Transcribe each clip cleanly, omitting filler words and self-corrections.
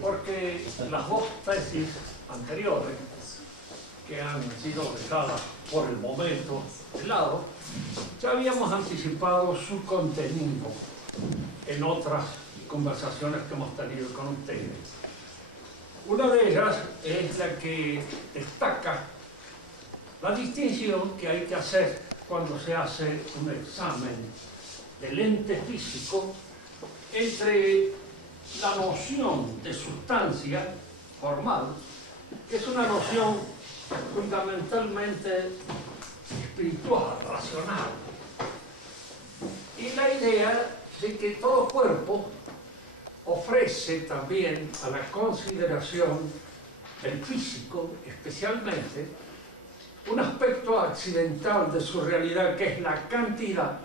porque las dos tesis anteriores, que han sido dejadas por el momento de lado, ya habíamos anticipado su contenido en otras conversaciones que hemos tenido con ustedes. Una de ellas es la que destaca la distinción que hay que hacer cuando se hace un examen del ente físico entre la noción de sustancia formal, que es una noción fundamentalmente espiritual, racional, y la idea de que todo cuerpo ofrece también a la consideración del físico, especialmente, un aspecto accidental de su realidad, que es la cantidad,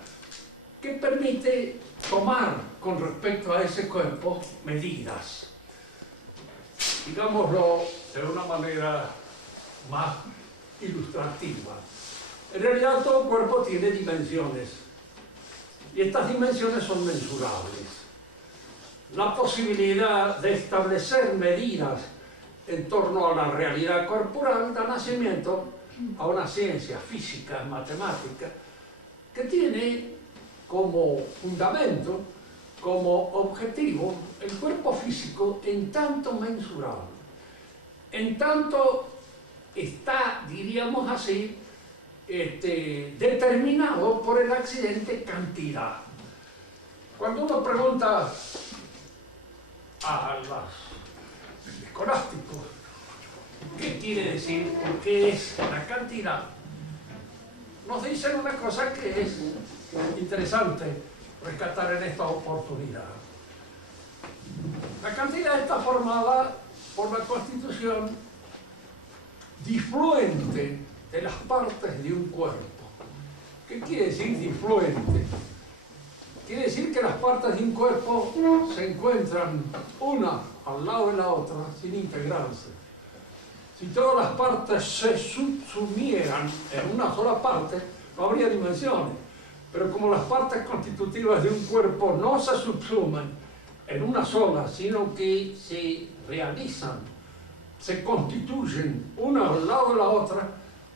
que permite tomar con respecto a ese cuerpo medidas. Digámoslo de una manera más ilustrativa. En realidad todo cuerpo tiene dimensiones, y estas dimensiones son mensurables. La posibilidad de establecer medidas en torno a la realidad corporal da nacimiento a una ciencia física, matemática, que tiene como fundamento, como objetivo, el cuerpo físico en tanto mensurable, en tanto está, diríamos así, determinado por el accidente cantidad. Cuando uno pregunta a los escolásticos qué quiere decir o qué es la cantidad, nos dicen una cosa que es interesante rescatar en esta oportunidad. La cantidad está formada por la constitución difluente de las partes de un cuerpo. ¿Qué quiere decir difluente? Quiere decir que las partes de un cuerpo se encuentran una al lado de la otra sin integrarse. Si todas las partes se subsumieran en una sola parte, no habría dimensiones. Pero como las partes constitutivas de un cuerpo no se subsumen en una sola, sino que se realizan, se constituyen una al lado de la otra,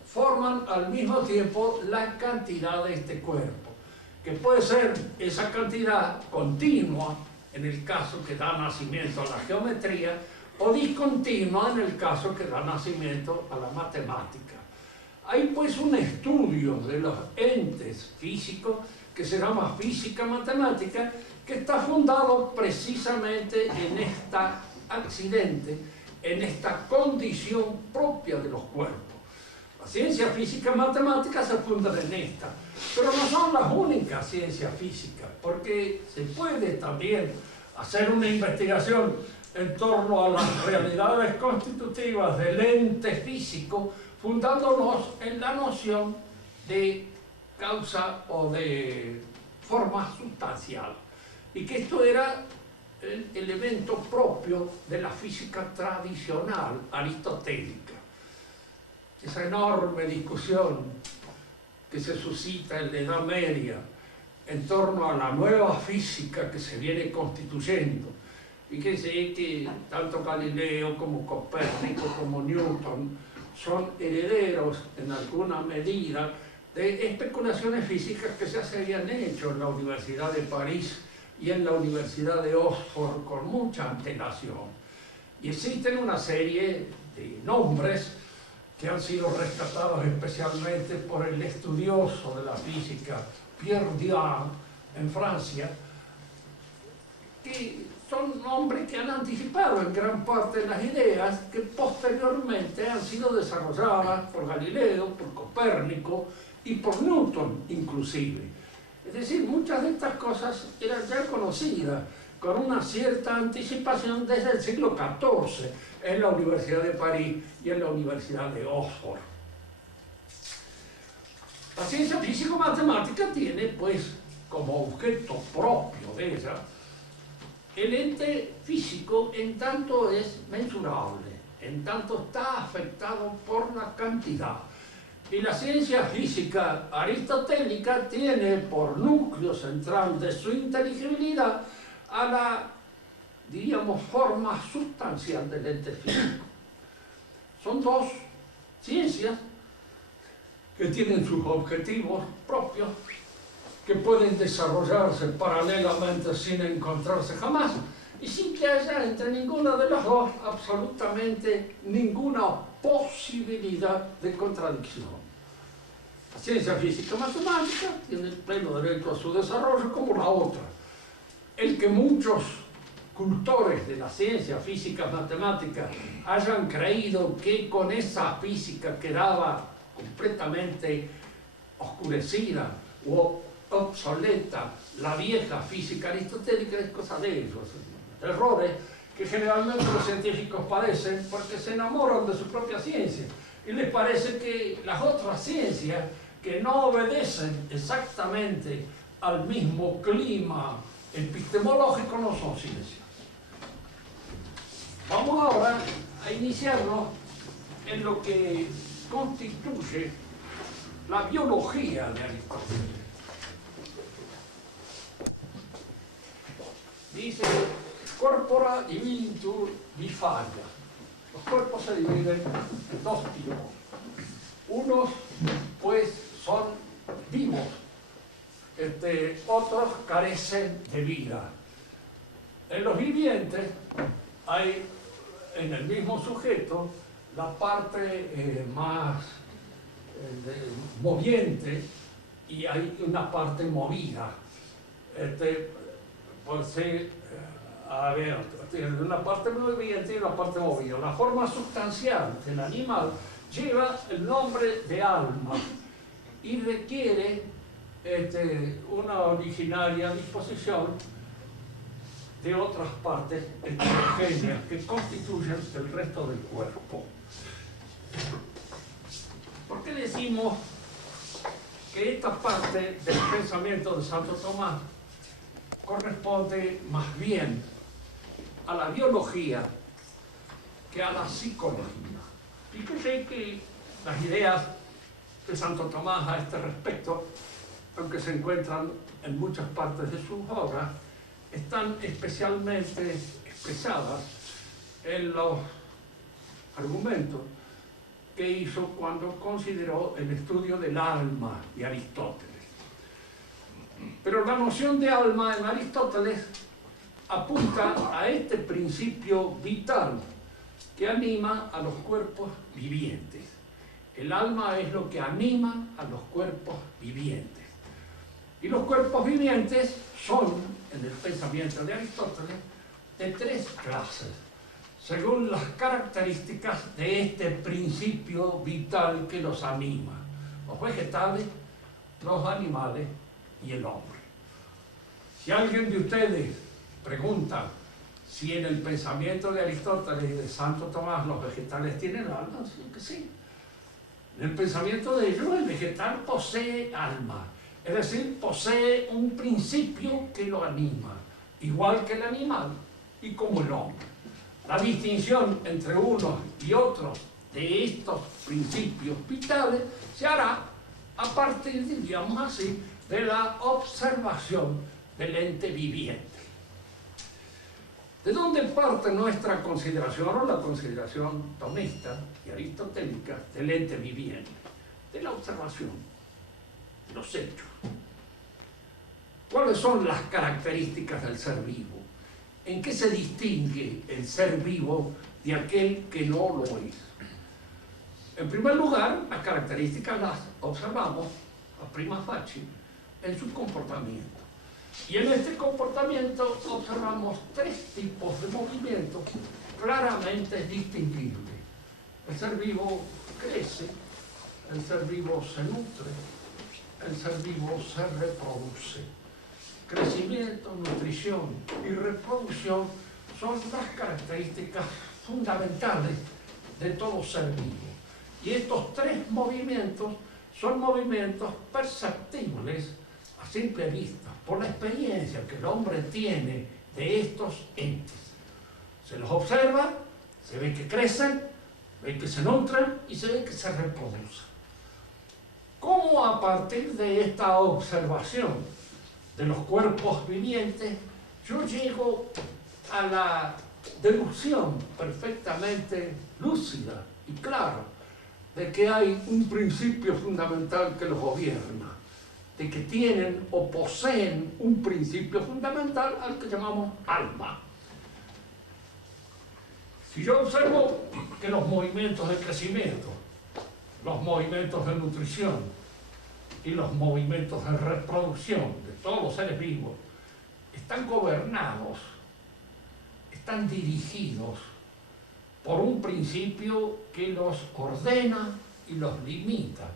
forman al mismo tiempo la cantidad de este cuerpo, que puede ser esa cantidad continua, en el caso que da nacimiento a la geometría, o discontinua en el caso que da nacimiento a la matemática. Hay pues un estudio de los entes físicos que se llama física matemática, que está fundado precisamente en este accidente, en esta condición propia de los cuerpos. La ciencia física matemática se funda en esta, pero no son las únicas ciencias físicas, porque se puede también hacer una investigación en torno a las realidades constitutivas del ente físico, fundándonos en la noción de causa o de forma sustancial, y que esto era el elemento propio de la física tradicional aristotélica. Esa enorme discusión que se suscita en la Edad Media en torno a la nueva física que se viene constituyendo. Fíjense que tanto Galileo como Copérnico como Newton son herederos en alguna medida de especulaciones físicas que ya se habían hecho en la Universidad de París y en la Universidad de Oxford con mucha antelación. Y existen una serie de nombres que han sido rescatados especialmente por el estudioso de la física Pierre Diane en Francia, que son nombres que han anticipado en gran parte las ideas que posteriormente han sido desarrolladas por Galileo, por Copérnico y por Newton inclusive. Es decir, muchas de estas cosas eran ya conocidas con una cierta anticipación desde el siglo XIV en la Universidad de París y en la Universidad de Oxford. La ciencia físico-matemática tiene, pues, como objeto propio de ella, el ente físico en tanto es mensurable, en tanto está afectado por la cantidad. Y la ciencia física aristotélica tiene por núcleo central de su inteligibilidad a la diríamos, forma sustancial del ente físico. Son dos ciencias que tienen sus objetivos propios, que pueden desarrollarse paralelamente sin encontrarse jamás, y sin que haya entre ninguna de las dos absolutamente ninguna posibilidad de contradicción. La ciencia física matemática tiene pleno derecho a su desarrollo como la otra. El que muchos cultores de la ciencia física matemática hayan creído que con esa física quedaba completamente oscurecida o obsoleta la vieja física aristotélica es cosa de ellos. Errores que generalmente los científicos padecen porque se enamoran de su propia ciencia y les parece que las otras ciencias que no obedecen exactamente al mismo clima epistemológico no son ciencias. Vamos ahora a iniciarnos en lo que constituye la biología de Aristóteles. Dice, corpora dividitur bifalia. Los cuerpos se dividen en dos tipos. Unos, pues, son vivos, otros carecen de vida. En los vivientes hay en el mismo sujeto la parte más moviente y hay una parte movida. Por ser, tiene una parte moviente y una parte movida. La forma sustancial del animal lleva el nombre de alma y requiere una originaria disposición de otras partes heterogéneas que constituyen el resto del cuerpo. ¿Por qué decimos que esta parte del pensamiento de Santo Tomás corresponde más bien a la biología que a la psicología? Fíjense que las ideas de Santo Tomás a este respecto, aunque se encuentran en muchas partes de sus obras, están especialmente expresadas en los argumentos que hizo cuando consideró el estudio del alma de Aristóteles. Pero la noción de alma en Aristóteles apunta a este principio vital que anima a los cuerpos vivientes. El alma es lo que anima a los cuerpos vivientes. Y los cuerpos vivientes son, en el pensamiento de Aristóteles, de tres clases, según las características de este principio vital que los anima: los vegetales, los animales y el hombre. Si alguien de ustedes pregunta si en el pensamiento de Aristóteles y de Santo Tomás los vegetales tienen alma, sí que sí. En el pensamiento de ellos el vegetal posee alma, es decir, posee un principio que lo anima, igual que el animal y como el hombre. La distinción entre unos y otros de estos principios vitales se hará a partir, diríamos así, de la observación del ente viviente. ¿De dónde parte nuestra consideración o la consideración tomista y aristotélica del ente viviente? De la observación, de los hechos. ¿Cuáles son las características del ser vivo? ¿En qué se distingue el ser vivo de aquel que no lo es? En primer lugar, las características las observamos a prima facie en su comportamiento. Y en este comportamiento observamos tres tipos de movimientos claramente distinguibles. El ser vivo crece, el ser vivo se nutre, el ser vivo se reproduce. Crecimiento, nutrición y reproducción son las características fundamentales de todo ser vivo. Y estos tres movimientos son movimientos perceptibles a simple vista, por la experiencia que el hombre tiene de estos entes. Se los observa, se ve que crecen, ve que se nutren y se ve que se reproducen. ¿Cómo a partir de esta observación de los cuerpos vivientes yo llego a la deducción perfectamente lúcida y clara de que hay un principio fundamental que los gobierna, de que tienen o poseen un principio fundamental al que llamamos alma. Si yo observo que los movimientos de crecimiento, los movimientos de nutrición y los movimientos de reproducción de todos los seres vivos están gobernados, están dirigidos por un principio que los ordena y los limita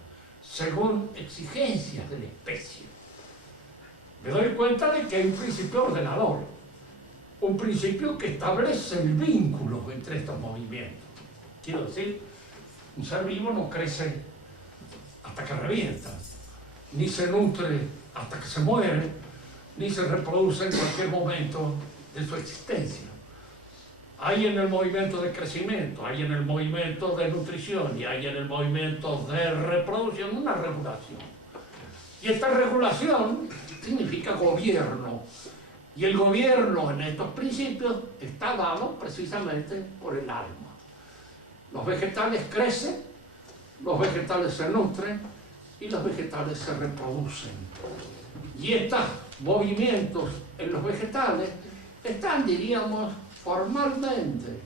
según exigencias de la especie, me doy cuenta de que hay un principio ordenador, un principio que establece el vínculo entre estos movimientos. Quiero decir, un ser vivo no crece hasta que revienta, ni se nutre hasta que se muere, ni se reproduce en cualquier momento de su existencia. Hay en el movimiento de crecimiento, hay en el movimiento de nutrición y hay en el movimiento de reproducción una regulación. Y esta regulación significa gobierno. Y el gobierno en estos principios está dado precisamente por el alma. Los vegetales crecen, los vegetales se nutren y los vegetales se reproducen. Y estos movimientos en los vegetales están, diríamos, formalmente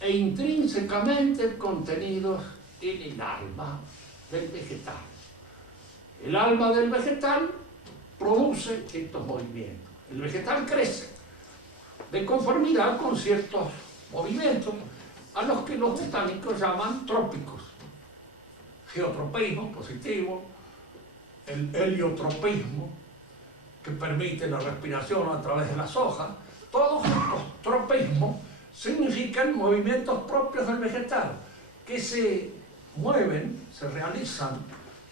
e intrínsecamente contenidos en el alma del vegetal. El alma del vegetal produce estos movimientos. El vegetal crece de conformidad con ciertos movimientos a los que los botánicos llaman trópicos. Geotropismo positivo, el heliotropismo, que permite la respiración a través de las hojas. Todos estos tropismos significan movimientos propios del vegetal, que se mueven, se realizan,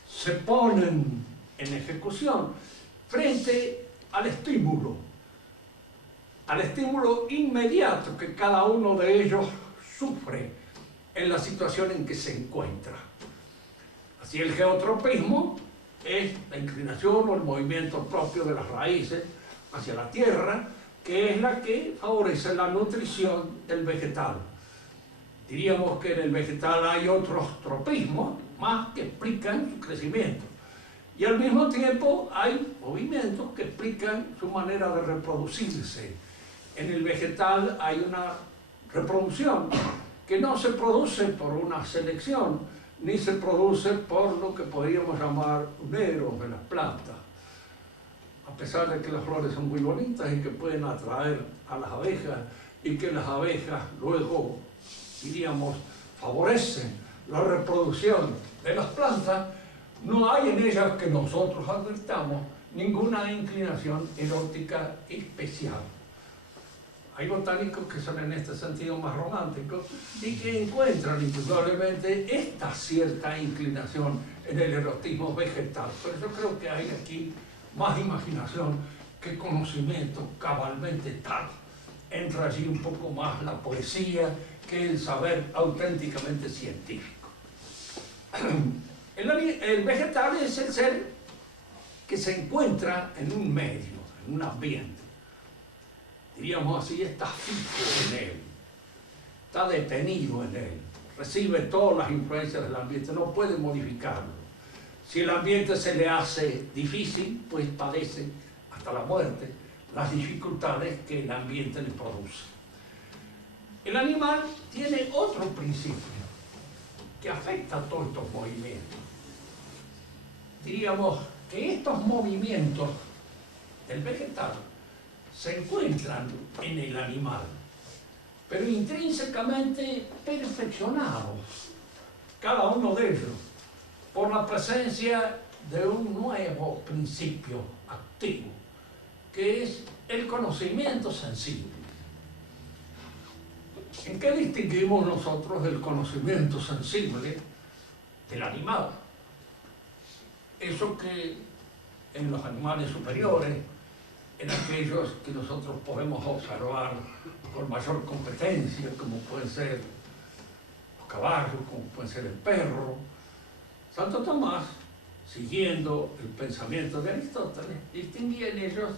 se ponen en ejecución frente al estímulo inmediato que cada uno de ellos sufre en la situación en que se encuentra. Así el geotropismo es la inclinación o el movimiento propio de las raíces hacia la tierra, que es la que favorece la nutrición del vegetal. Diríamos que en el vegetal hay otros tropismos más que explican su crecimiento. Y al mismo tiempo hay movimientos que explican su manera de reproducirse. En el vegetal hay una reproducción que no se produce por una selección, ni se produce por lo que podríamos llamar un eros de las plantas. A pesar de que las flores son muy bonitas y que pueden atraer a las abejas y que las abejas luego, diríamos, favorecen la reproducción de las plantas, no hay en ellas que nosotros advirtamos ninguna inclinación erótica especial. Hay botánicos que son en este sentido más románticos y que encuentran indudablemente esta cierta inclinación en el erotismo vegetal. Pero yo creo que hay aquí más imaginación que conocimiento cabalmente tal. Entra allí un poco más la poesía que el saber auténticamente científico. El vegetal es el ser que se encuentra en un medio, en un ambiente. Diríamos así, está fijo en él, está detenido en él, recibe todas las influencias del ambiente, no puede modificarlo. Si el ambiente se le hace difícil, pues padece hasta la muerte las dificultades que el ambiente le produce. El animal tiene otro principio que afecta a todos estos movimientos. Diríamos que estos movimientos del vegetal se encuentran en el animal, pero intrínsecamente perfeccionados, cada uno de ellos, por la presencia de un nuevo principio activo, que es el conocimiento sensible. ¿En qué distinguimos nosotros el conocimiento sensible del animal? Eso que en los animales superiores, en aquellos que nosotros podemos observar con mayor competencia, como pueden ser los caballos, como puede ser el perro, Santo Tomás, siguiendo el pensamiento de Aristóteles, distinguía en ellos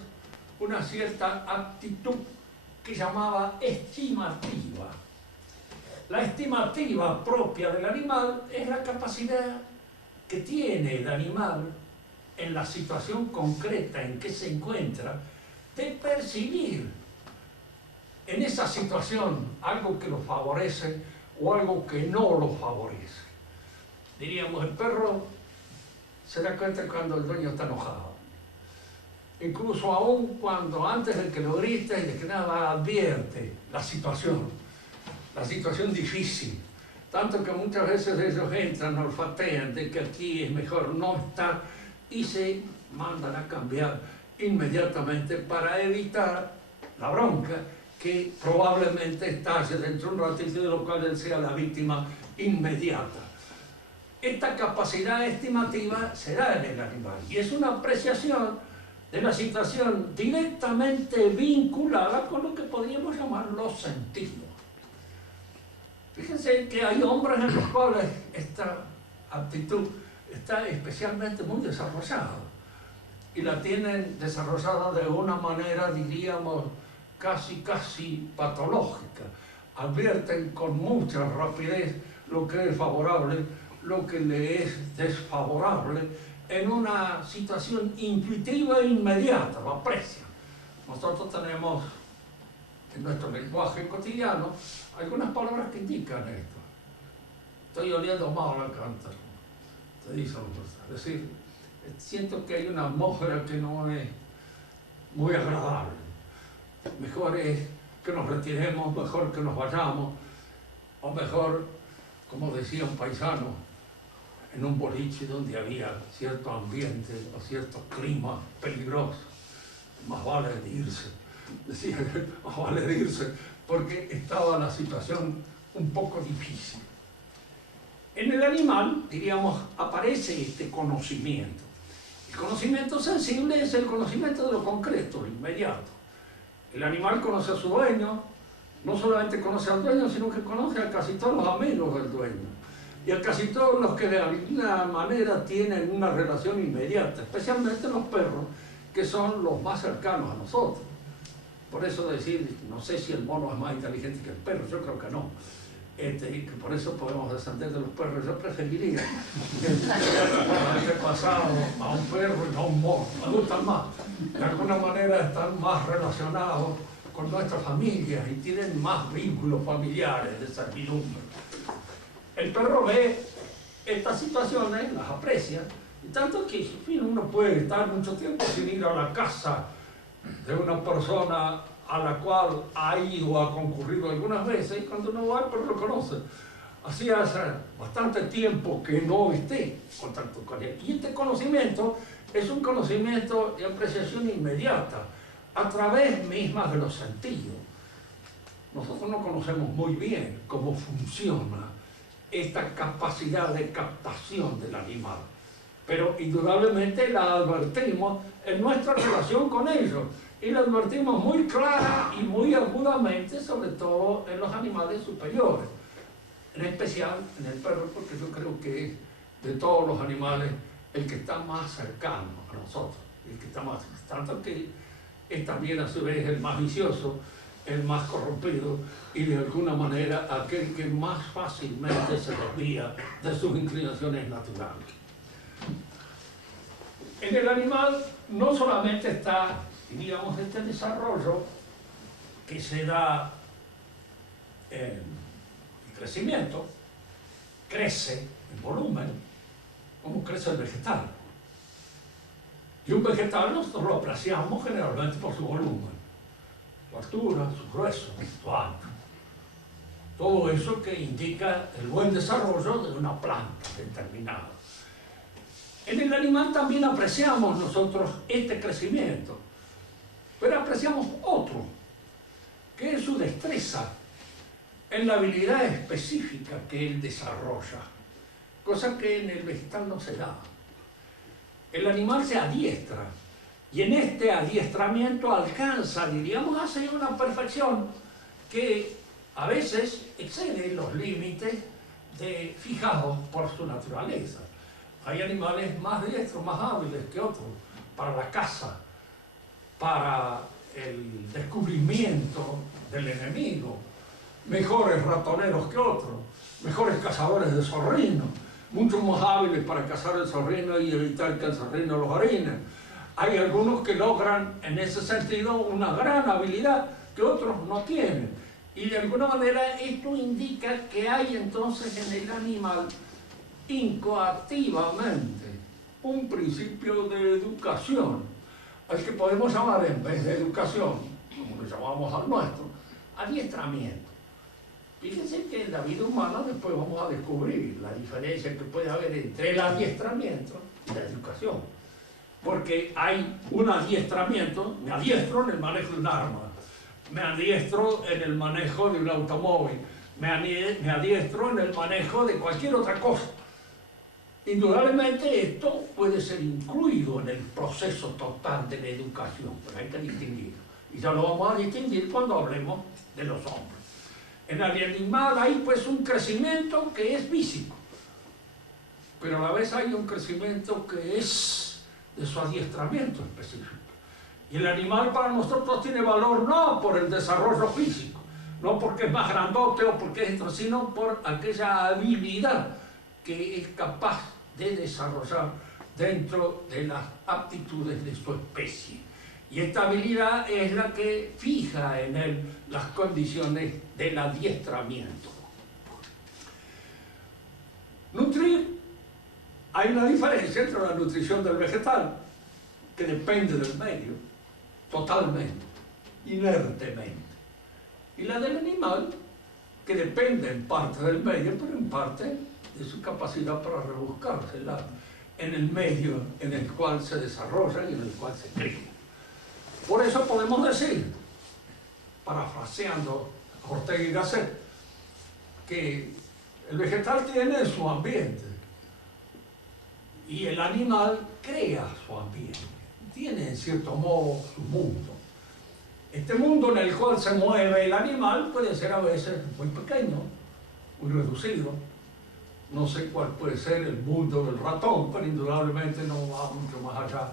una cierta aptitud que llamaba estimativa. La estimativa propia del animal es la capacidad que tiene el animal en la situación concreta en que se encuentra de percibir en esa situación algo que lo favorece o algo que no lo favorece. Diríamos, el perro se da cuenta cuando el dueño está enojado. Incluso aún cuando antes de que lo grite y de que nada advierte la situación difícil. Tanto que muchas veces ellos entran, olfatean de que aquí es mejor no estar y se mandan a cambiar inmediatamente para evitar la bronca que probablemente estalle dentro de un ratito, de lo cual él sea la víctima inmediata. Esta capacidad estimativa se da en el animal y es una apreciación de la situación directamente vinculada con lo que podríamos llamar los sentidos. Fíjense que hay hombres en los cuales esta aptitud está especialmente muy desarrollada y la tienen desarrollada de una manera, diríamos, casi patológica. Advierten con mucha rapidez lo que es favorable, lo que le es desfavorable, en una situación intuitiva e inmediata, lo aprecian. Nosotros tenemos en nuestro lenguaje cotidiano algunas palabras que indican esto. Estoy oliendo mal la cántara, te dicen, es decir, siento que hay una atmósfera que no es muy agradable. Mejor es que nos retiremos, mejor que nos vayamos, o mejor, como decía un paisano, en un boliche donde había cierto ambiente o cierto clima peligroso, más vale irse. Decía que más vale irse porque estaba la situación un poco difícil. En el animal, diríamos, aparece este conocimiento. El conocimiento sensible es el conocimiento de lo concreto, lo inmediato. El animal conoce a su dueño, no solamente conoce al dueño, sino que conoce a casi todos los amigos del dueño y a casi todos los que de alguna manera tienen una relación inmediata, especialmente los perros, que son los más cercanos a nosotros. Por eso decir, no sé si el mono es más inteligente que el perro, yo creo que no. Que por eso podemos descender de los perros. Yo preferiría haber pasado a un perro y no a un mono. Me gustan más. De alguna manera están más relacionados con nuestra familia y tienen más vínculos familiares de servidumbre. El perro ve estas situaciones, las aprecia, y tanto que, en fin, uno puede estar mucho tiempo sin ir a la casa de una persona a la cual ha ido o ha concurrido algunas veces, y cuando uno va, el perro lo conoce. Así hace bastante tiempo que no esté en contacto con él. Y este conocimiento es un conocimiento de apreciación inmediata, a través misma de los sentidos. Nosotros no conocemos muy bien cómo funciona esta capacidad de captación del animal, pero indudablemente la advertimos en nuestra relación con ellos, y la advertimos muy clara y muy agudamente, sobre todo en los animales superiores, en especial en el perro, porque yo creo que es de todos los animales el que está más cercano a nosotros, el que está más, tanto que es también a su vez el más vicioso, el más corrompido y de alguna manera aquel que más fácilmente se desvía de sus inclinaciones naturales. En el animal no solamente está, diríamos, este desarrollo que se da en el crecimiento, crece en volumen, como crece el vegetal. Y un vegetal nosotros lo apreciamos generalmente por su volumen, su altura, su grueso, su ancho. Todo eso que indica el buen desarrollo de una planta determinada. En el animal también apreciamos nosotros este crecimiento, pero apreciamos otro, que es su destreza en la habilidad específica que él desarrolla, cosa que en el vegetal no se da. El animal se adiestra, y en este adiestramiento alcanza, diríamos, hacia una perfección que a veces excede los límites fijados por su naturaleza. Hay animales más diestros, más hábiles que otros, para la caza, para el descubrimiento del enemigo, mejores ratoneros que otros, mejores cazadores de zorrinos, mucho más hábiles para cazar el zorrino y evitar que el zorrino los orine. Hay algunos que logran en ese sentido una gran habilidad que otros no tienen. Y de alguna manera esto indica que hay entonces en el animal incoactivamente un principio de educación, al que podemos llamar, en vez de educación, como le llamamos al nuestro, adiestramiento. Fíjense que en la vida humana después vamos a descubrir la diferencia que puede haber entre el adiestramiento y la educación. Porque hay un adiestramiento, me adiestro en el manejo de un arma, me adiestro en el manejo de un automóvil, me adiestro en el manejo de cualquier otra cosa. Indudablemente esto puede ser incluido en el proceso total de la educación, pero hay que distinguirlo. Y ya lo vamos a distinguir cuando hablemos de los hombres. En el animal hay pues un crecimiento que es físico, pero a la vez hay un crecimiento que es de su adiestramiento específico. Y el animal para nosotros tiene valor no por el desarrollo físico, no porque es más grandote o porque es esto, sino por aquella habilidad que es capaz de desarrollar dentro de las aptitudes de su especie. Y esta habilidad es la que fija en él las condiciones del adiestramiento. Nutrir, hay una diferencia entre la nutrición del vegetal, que depende del medio, totalmente, inertemente, y la del animal, que depende en parte del medio, pero en parte de su capacidad para rebuscársela en el medio en el cual se desarrolla y en el cual se cría. Por eso podemos decir, parafraseando a Ortega y Gasset, que el vegetal tiene su ambiente y el animal crea su ambiente, tiene en cierto modo su mundo. Este mundo en el cual se mueve el animal puede ser a veces muy pequeño, muy reducido. No sé cuál puede ser el mundo del ratón, pero indudablemente no va mucho más allá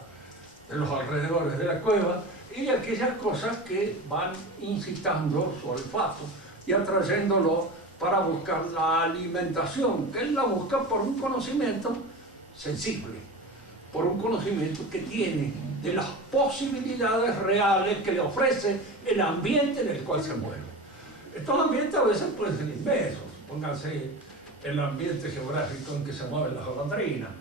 de los alrededores de la cueva y aquellas cosas que van incitando su olfato y atrayéndolo para buscar la alimentación, que él la busca por un conocimiento sensible, por un conocimiento que tiene de las posibilidades reales que le ofrece el ambiente en el cual se mueve. Estos ambientes a veces pueden ser inmensos, pónganse el ambiente geográfico en que se mueven las golondrinas,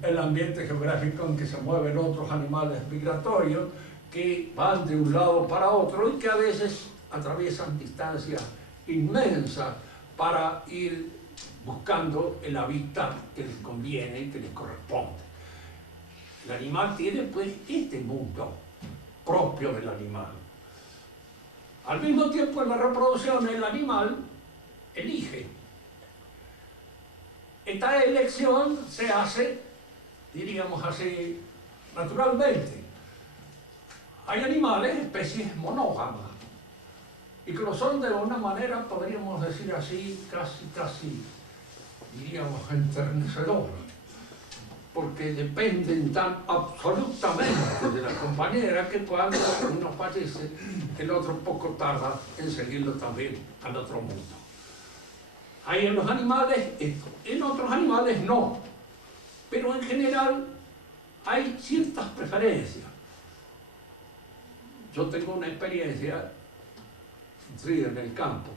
el ambiente geográfico en que se mueven otros animales migratorios que van de un lado para otro y que a veces atraviesan distancias inmensas para ir buscando el hábitat que les conviene y que les corresponde. El animal tiene pues este mundo propio del animal. Al mismo tiempo en la reproducción el animal elige. Esta elección se hace, diríamos así, naturalmente. Hay animales, especies monógamas, y que lo son de una manera, podríamos decir así, casi, diríamos, enternecedora, porque dependen tan absolutamente de la compañera que cuando uno fallece, el otro poco tarda en seguirlo también al otro mundo. Hay en los animales esto, en otros animales no, pero en general hay ciertas preferencias. Yo tengo una experiencia sufrida en el campo,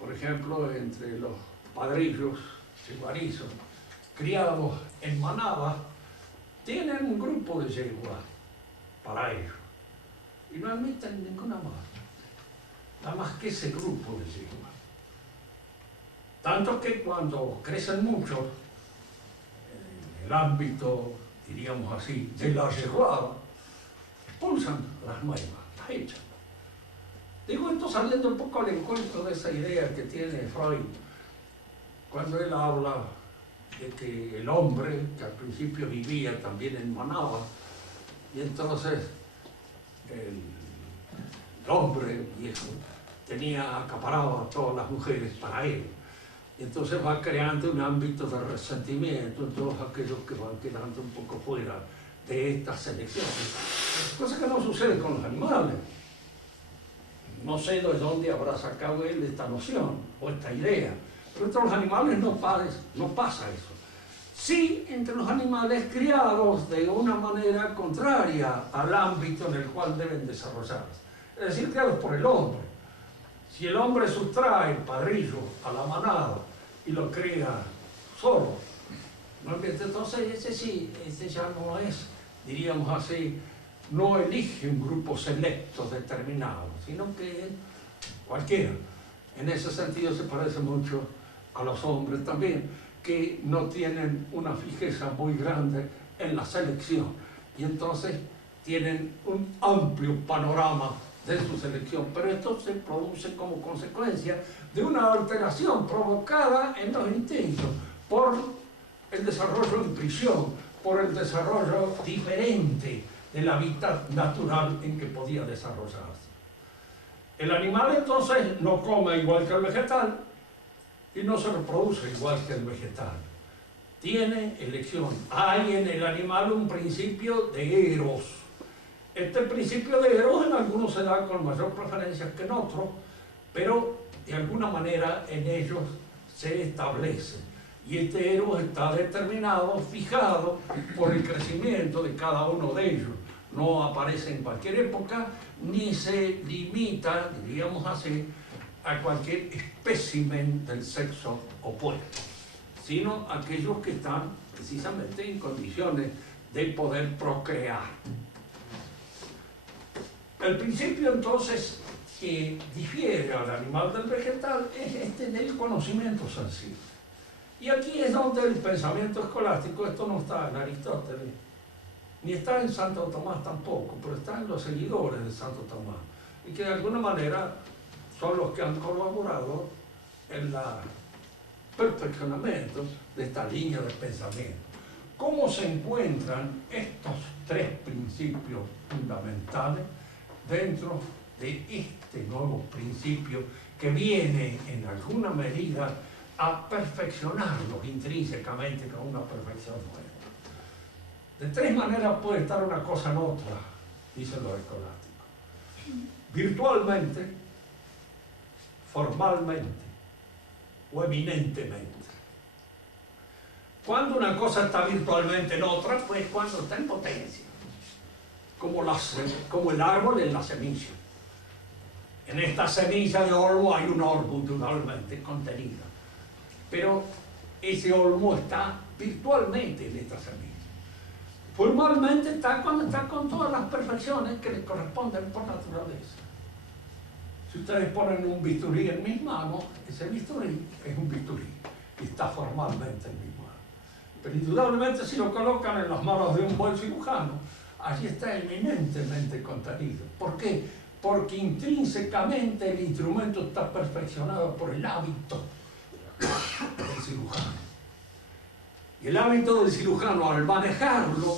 por ejemplo, entre los padrillos yeguarizos, criados en manada, tienen un grupo de yeguas para ellos y no admiten ninguna más, nada más que ese grupo de yeguas. Tanto que cuando crecen mucho, en el ámbito, diríamos así, de la yeguada, expulsan las nuevas, las echan. Digo esto saliendo un poco al encuentro de esa idea que tiene Freud, cuando él habla de que el hombre, que al principio vivía también en manada, y entonces el hombre viejo acaparado a todas las mujeres para él. Y entonces va creando un ámbito de resentimiento en todos aquellos que van quedando un poco fuera de estas selecciones. Cosa que no sucede con los animales. No sé de dónde habrá sacado él esta noción o esta idea, pero entre los animales no pasa eso. Sí, entre los animales criados de una manera contraria al ámbito en el cual deben desarrollarse, es decir, criados por el hombre. Si el hombre sustrae el padrillo a la manada y lo cría solo, ¿no? Entonces ese ya no es, diríamos así, no elige un grupo selecto determinado, sino que cualquiera. En ese sentido se parece mucho a los hombres también, que no tienen una fijeza muy grande en la selección y entonces tienen un amplio panorama de su selección, pero esto se produce como consecuencia de una alteración provocada en los instintos por el desarrollo en prisión, por el desarrollo diferente del hábitat natural en que podía desarrollarse. El animal entonces no come igual que el vegetal y no se reproduce igual que el vegetal. Tiene elección. Hay en el animal un principio de eros. Este principio de eros en algunos se da con mayor preferencia que en otros, pero de alguna manera en ellos se establece. Y este eros está determinado, fijado por el crecimiento de cada uno de ellos. No aparece en cualquier época, ni se limita, diríamos así, a cualquier espécimen del sexo opuesto, sino a aquellos que están precisamente en condiciones de poder procrear. El principio entonces que difiere al animal del vegetal es este del conocimiento sensible. Y aquí es donde el pensamiento escolástico, esto no está en Aristóteles, ni está en Santo Tomás tampoco, pero está en los seguidores de Santo Tomás, y que de alguna manera son los que han colaborado en el perfeccionamiento de esta línea de pensamiento. ¿Cómo se encuentran estos tres principios fundamentales dentro de este nuevo principio que viene en alguna medida a perfeccionarlos intrínsecamente con una perfección nueva? De tres maneras puede estar una cosa en otra, dicen los escolásticos: virtualmente, formalmente o eminentemente. Cuando una cosa está virtualmente en otra, pues cuando está en potencia, como el árbol en la semilla. En esta semilla de olmo hay un olmo indudablemente contenido, pero ese olmo está virtualmente en esta semilla. Formalmente está cuando está con todas las perfecciones que le corresponden por naturaleza. Si ustedes ponen un bisturí en mis manos, ese bisturí es un bisturí y está formalmente en mis manos. Pero indudablemente si lo colocan en las manos de un buen cirujano, allí está eminentemente contenido. ¿Por qué? Porque intrínsecamente el instrumento está perfeccionado por el hábito del cirujano. Y el hábito del cirujano, al manejarlo,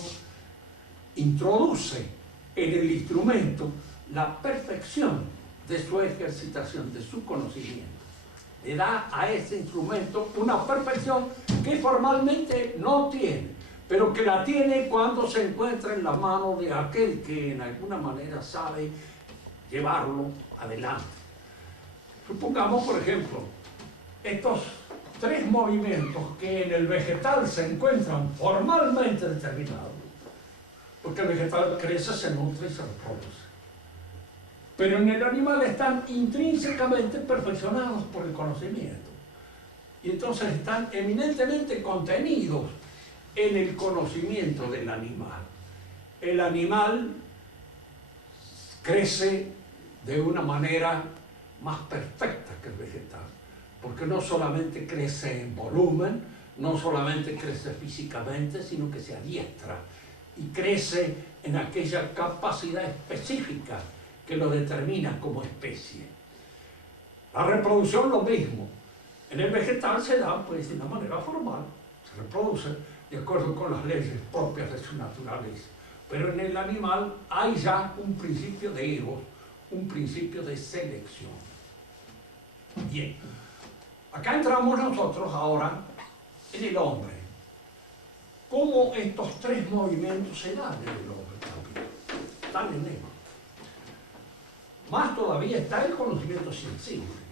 introduce en el instrumento la perfección de su ejercitación, de su conocimiento. Le da a ese instrumento una perfección que formalmente no tiene, pero que la tiene cuando se encuentra en la mano de aquel que en alguna manera sabe llevarlo adelante. Supongamos, por ejemplo, estos tres movimientos que en el vegetal se encuentran formalmente determinados, porque el vegetal crece, se nutre y se reproduce. Pero en el animal están intrínsecamente perfeccionados por el conocimiento. Y entonces están eminentemente contenidos en el conocimiento del animal. El animal crece de una manera más perfecta que el vegetal, porque no solamente crece en volumen, no solamente crece físicamente, sino que se adiestra y crece en aquella capacidad específica que lo determina como especie. La reproducción lo mismo. En el vegetal se da pues de una manera formal, se reproduce de acuerdo con las leyes propias de su naturaleza. Pero en el animal hay ya un principio de ego, un principio de selección. Bien, acá entramos nosotros ahora en el hombre. ¿Cómo estos tres movimientos se dan en el hombre también? Están en él. más todavía está el conocimiento sensible.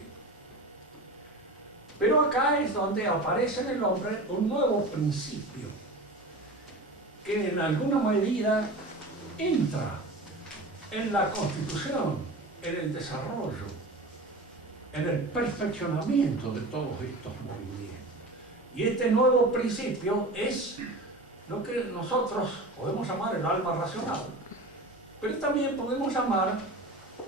Pero acá es donde aparece en el hombre un nuevo principio, que en alguna medida entra en la constitución, en el desarrollo, en el perfeccionamiento de todos estos movimientos. Y este nuevo principio es lo que nosotros podemos llamar el alma racional, pero también podemos llamar,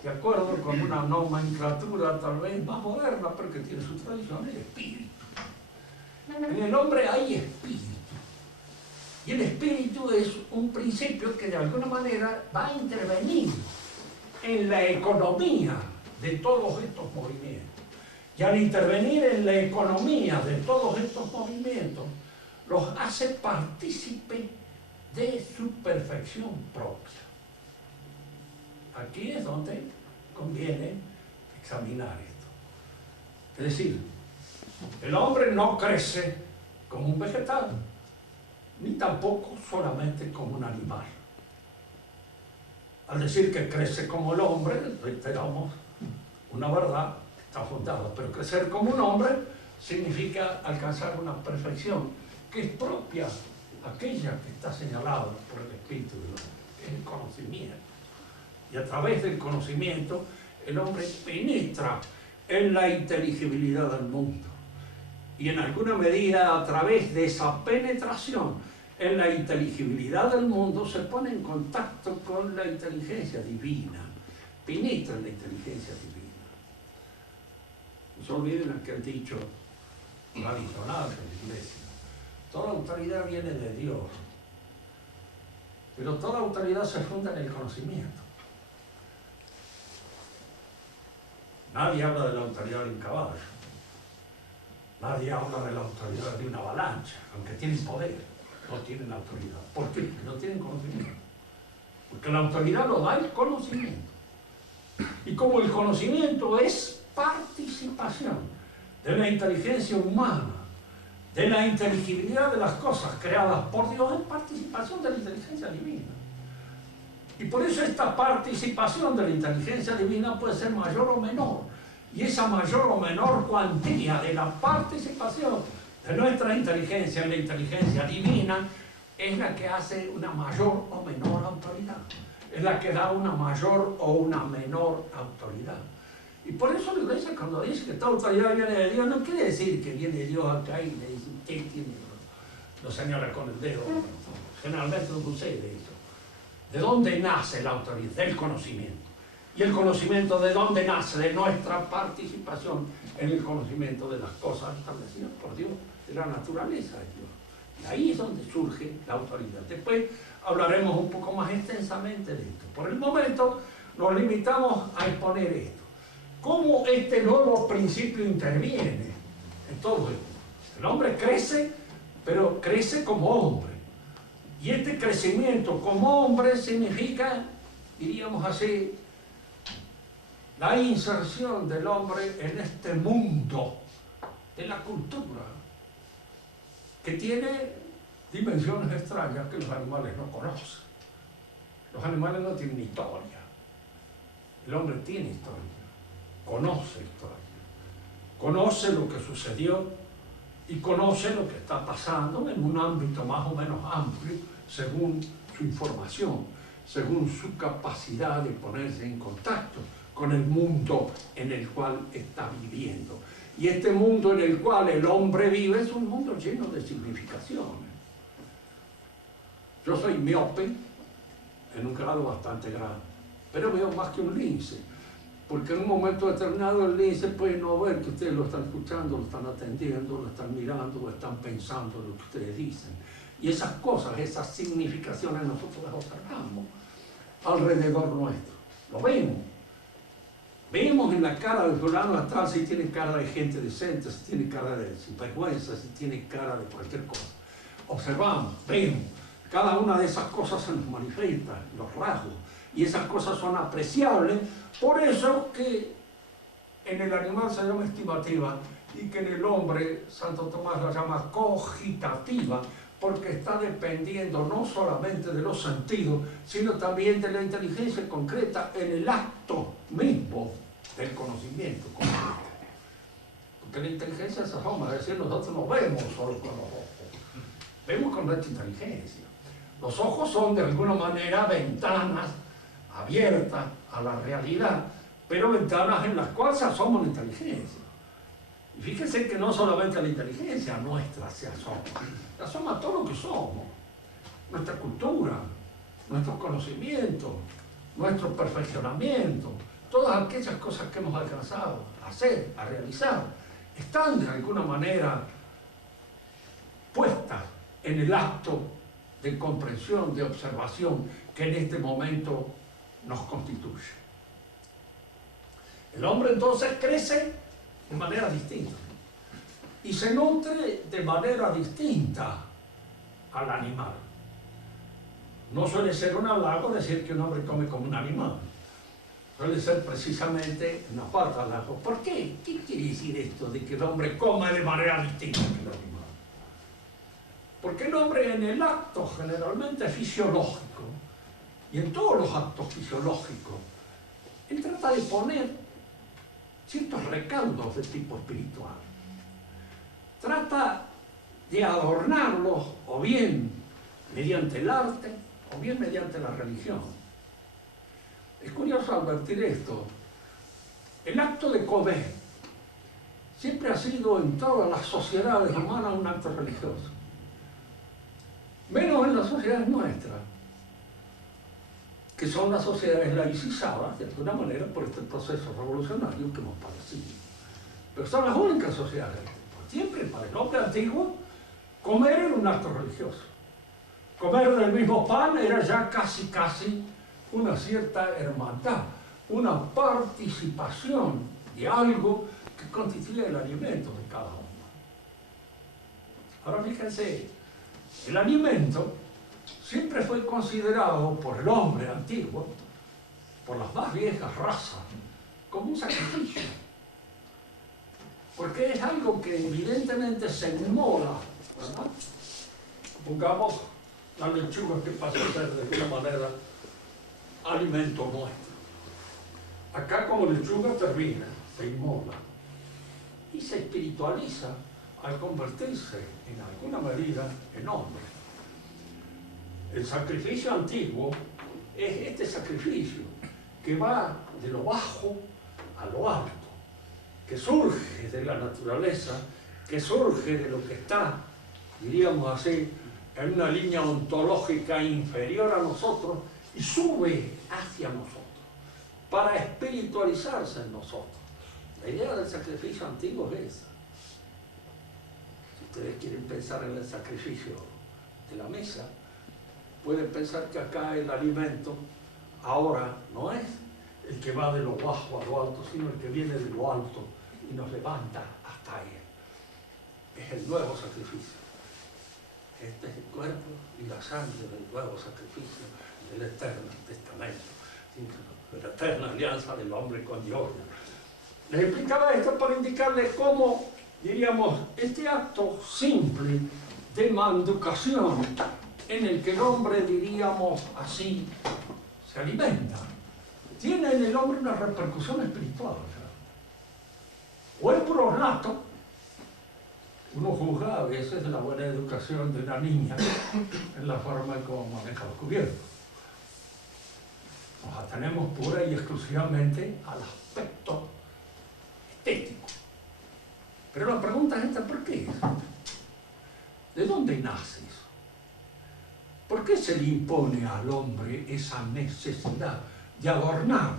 de acuerdo con una nomenclatura tal vez más moderna, pero que tiene su tradición, el espíritu. En el hombre hay espíritu. Y el espíritu es un principio que de alguna manera va a intervenir en la economía de todos estos movimientos. Y al intervenir en la economía de todos estos movimientos, los hace partícipe de su perfección propia. Aquí es donde conviene examinar esto. Es decir, el hombre no crece como un vegetal, ni tampoco solamente como un animal. Al decir que crece como el hombre, reiteramos una verdad que está fundada, pero crecer como un hombre significa alcanzar una perfección que es propia, aquella que está señalada por el espíritu del hombre, que es el conocimiento. Y a través del conocimiento, el hombre penetra en la inteligibilidad del mundo. Y en alguna medida, a través de esa penetración en la inteligibilidad del mundo, se pone en contacto con la inteligencia divina, penetra en la inteligencia divina. No se olviden aquel dicho tradicional de la Iglesia: toda autoridad viene de Dios, pero toda autoridad se funda en el conocimiento. Nadie habla de la autoridad de un caballo, nadie habla de la autoridad de una avalancha, aunque tienen poder, no tienen autoridad. ¿Por qué? Porque no tienen conocimiento. Porque la autoridad lo da el conocimiento. Y como el conocimiento es participación de la inteligencia humana, de la inteligibilidad de las cosas creadas por Dios, es participación de la inteligencia divina. Y por eso esta participación de la inteligencia divina puede ser mayor o menor. Y esa mayor o menor cuantía de la participación de nuestra inteligencia en la inteligencia divina es la que hace una mayor o menor autoridad. Es la que da una mayor o una menor autoridad. Y por eso la Iglesia, cuando dice que toda autoridad viene de Dios, no quiere decir que viene Dios acá y le dice: usted tiene, lo señala con el dedo. Generalmente no sucede eso. ¿De dónde nace la autoridad? Del conocimiento. ¿Y el conocimiento de dónde nace? De nuestra participación en el conocimiento de las cosas establecidas por Dios, de la naturaleza de Dios. Y ahí es donde surge la autoridad. Después hablaremos un poco más extensamente de esto. Por el momento nos limitamos a exponer esto. ¿Cómo este nuevo principio interviene en todo esto? El hombre crece, pero crece como hombre. Y este crecimiento como hombre significa, diríamos así, la inserción del hombre en este mundo de la cultura, que tiene dimensiones extrañas que los animales no conocen. Los animales no tienen historia. El hombre tiene historia, conoce historia, conoce lo que sucedió y conoce lo que está pasando en un ámbito más o menos amplio, según su información, según su capacidad de ponerse en contacto con el mundo en el cual está viviendo. Y este mundo en el cual el hombre vive es un mundo lleno de significaciones. Yo soy miope en un grado bastante grande, pero veo más que un lince, porque en un momento determinado el lince puede no ver que ustedes lo están escuchando, lo están atendiendo, lo están mirando, lo están pensando en lo que ustedes dicen. Y esas cosas, esas significaciones nosotros las observamos alrededor nuestro. Lo vemos. Vemos en la cara del fulano tal si tiene cara de gente decente, si tiene cara de sinvergüenza, si tiene cara de cualquier cosa. Observamos, vemos. Cada una de esas cosas se nos manifiesta, los rasgos. Y esas cosas son apreciables. Por eso que en el animal se llama estimativa y que en el hombre Santo Tomás la llama cogitativa, porque está dependiendo no solamente de los sentidos, sino también de la inteligencia concreta en el acto mismo del conocimiento. Porque la inteligencia se asoma, es decir, nosotros no vemos solo con los ojos, vemos con nuestra inteligencia. Los ojos son de alguna manera ventanas abiertas a la realidad, pero ventanas en las cuales se asoma la inteligencia. Y fíjense que no solamente la inteligencia nuestra se asoma todo lo que somos, nuestra cultura, nuestros conocimientos, nuestro perfeccionamiento, todas aquellas cosas que hemos alcanzado a hacer, a realizar, están de alguna manera puestas en el acto de comprensión, de observación que en este momento nos constituye. El hombre entonces crece de manera distinta y se nutre de manera distinta al animal. No suele ser un halago decir que un hombre come como un animal. Suele ser precisamente una falta de halago. ¿Por qué? ¿Qué quiere decir esto de que el hombre come de manera distinta que el animal? Porque el hombre en el acto generalmente fisiológico, y en todos los actos fisiológicos, él trata de poner ciertos recaudos de tipo espiritual. Trata de adornarlos o bien mediante el arte o bien mediante la religión. Es curioso advertir esto. El acto de comer siempre ha sido en todas las sociedades humanas un acto religioso. Menos en las sociedades nuestras, que son las sociedades laicizadas, de alguna manera, por este proceso revolucionario que hemos padecido. Pero son las únicas sociedades. Siempre, para el hombre antiguo, comer era un acto religioso. Comer del mismo pan era ya casi una cierta hermandad, una participación de algo que constituye el alimento de cada uno. Ahora fíjense, el alimento siempre fue considerado por el hombre antiguo, por las más viejas razas, como un sacrificio. Porque es algo que evidentemente se inmola, ¿verdad? Pongamos la lechuga que pasa a ser de alguna manera alimento nuestro. Acá como lechuga termina, se inmola y se espiritualiza al convertirse en alguna medida en hombre. El sacrificio antiguo es este sacrificio que va de lo bajo a lo alto, que surge de la naturaleza, que surge de lo que está, diríamos así, en una línea ontológica inferior a nosotros y sube hacia nosotros, para espiritualizarse en nosotros. La idea del sacrificio antiguo es esa. Si ustedes quieren pensar en el sacrificio de la mesa, pueden pensar que acá el alimento ahora no es el que va de lo bajo a lo alto, sino el que viene de lo alto y nos levanta hasta él. Es el nuevo sacrificio. Este es el cuerpo y la sangre del nuevo sacrificio del eterno testamento, de la eterna alianza del hombre con Dios. Les explicaba esto para indicarles cómo, diríamos, este acto simple de manducación en el que el hombre, diríamos así, se alimenta, tiene en el hombre una repercusión espiritual. O es por ornato, uno juzga a veces de la buena educación de una niña en la forma en cómo maneja los cubiertos. Nos atenemos pura y exclusivamente al aspecto estético. Pero la pregunta es esta, ¿por qué? ¿De dónde nace eso? ¿Por qué se le impone al hombre esa necesidad de adornar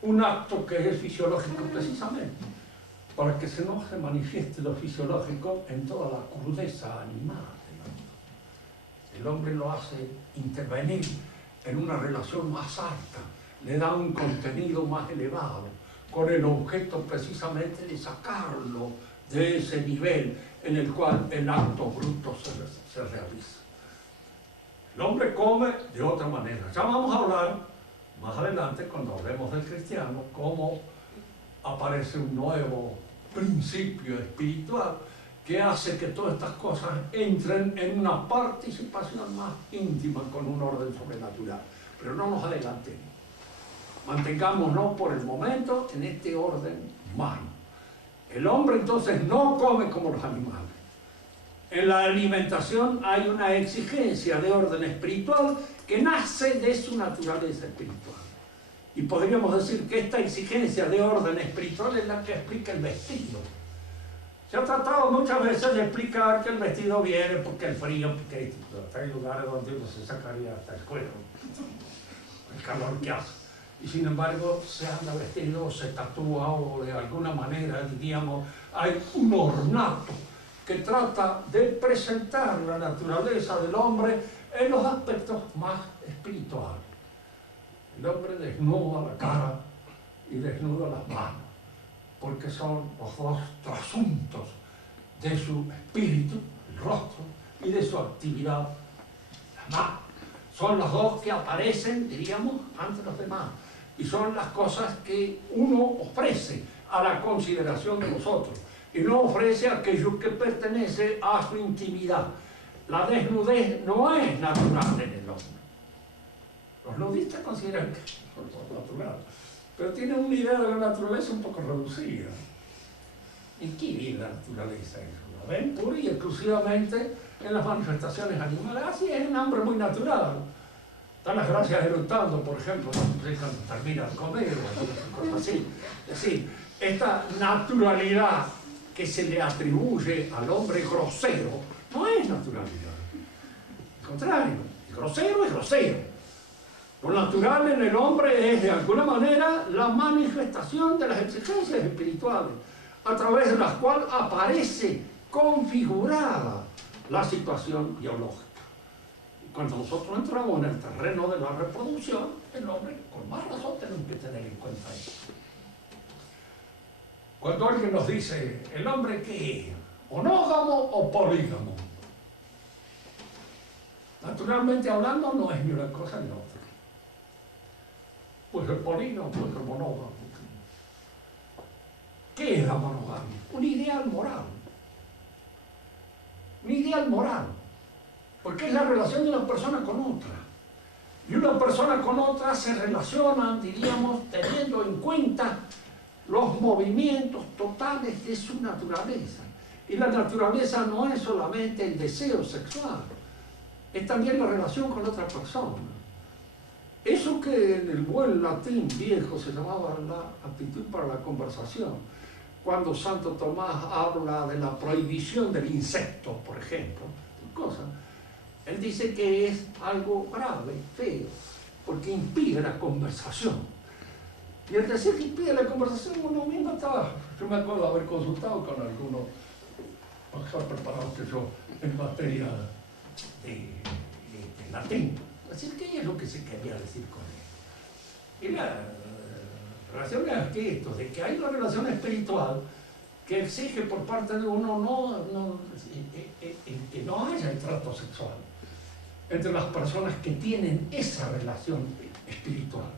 un acto que es fisiológico precisamente? Para que no se manifieste lo fisiológico en toda la crudeza animal. El hombre lo hace intervenir en una relación más alta, le da un contenido más elevado, con el objeto precisamente de sacarlo de ese nivel en el cual el acto bruto se realiza. El hombre come de otra manera. Ya vamos a hablar más adelante, cuando hablemos del cristiano, cómo aparece un nuevo principio espiritual que hace que todas estas cosas entren en una participación más íntima con un orden sobrenatural. Pero no nos adelantemos. Mantengámonos por el momento en este orden humano. El hombre entonces no come como los animales. En la alimentación hay una exigencia de orden espiritual que nace de su naturaleza espiritual. Y podríamos decir que esta exigencia de orden espiritual es la que explica el vestido. Se ha tratado muchas veces de explicar que el vestido viene porque el frío, porque hay lugares donde uno se sacaría hasta el cuero, el calor que hace. Y sin embargo se anda vestido, se tatúa o de alguna manera, diríamos, hay un ornato que trata de presentar la naturaleza del hombre en los aspectos más espirituales. El hombre desnuda la cara y desnuda las manos, porque son los dos trasuntos de su espíritu, el rostro, y de su actividad, las manos. Son los dos que aparecen, diríamos, ante los demás. Y son las cosas que uno ofrece a la consideración de los otros. Y no ofrece aquello que pertenece a su intimidad. La desnudez no es natural en el hombre. Los nudistas consideran que es natural, pero tienen una idea de la naturaleza un poco reducida. ¿En qué vive la naturaleza? Eso la ven pura y exclusivamente en las manifestaciones animales. Así es un hambre muy natural. Dan las gracias eructando, por ejemplo, cuando termina de comer o cosas así. Es decir, esta naturalidad que se le atribuye al hombre grosero no es naturalidad. Al contrario, el grosero es grosero. Lo natural en el hombre es, de alguna manera, la manifestación de las exigencias espirituales, a través de las cuales aparece configurada la situación biológica. Y cuando nosotros entramos en el terreno de la reproducción, el hombre, con más razón, tenemos que tener en cuenta eso. Cuando alguien nos dice, ¿el hombre qué es? ¿Monógamo o polígamo? Naturalmente hablando, no es ni una cosa ni otra. Pues el polígamo, pues el monógamo. ¿Qué es la monogamia? Un ideal moral. Un ideal moral. Porque es la relación de una persona con otra. Y una persona con otra se relacionan, diríamos, teniendo en cuenta los movimientos totales de su naturaleza. Y la naturaleza no es solamente el deseo sexual, es también la relación con otra persona. Eso que en el buen latín viejo se llamaba la aptitud para la conversación, cuando Santo Tomás habla de la prohibición del insecto, por ejemplo, él dice que es algo grave, feo, porque impide la conversación. Y al decir que impide la conversación, uno mismo estaba, yo me acuerdo de haber consultado con algunos mejor preparados que yo en materia de latín. Es decir, ¿qué es lo que se quería decir con él? Y la relación es esto, de que hay una relación espiritual que exige por parte de uno que no haya el trato sexual entre las personas que tienen esa relación espiritual.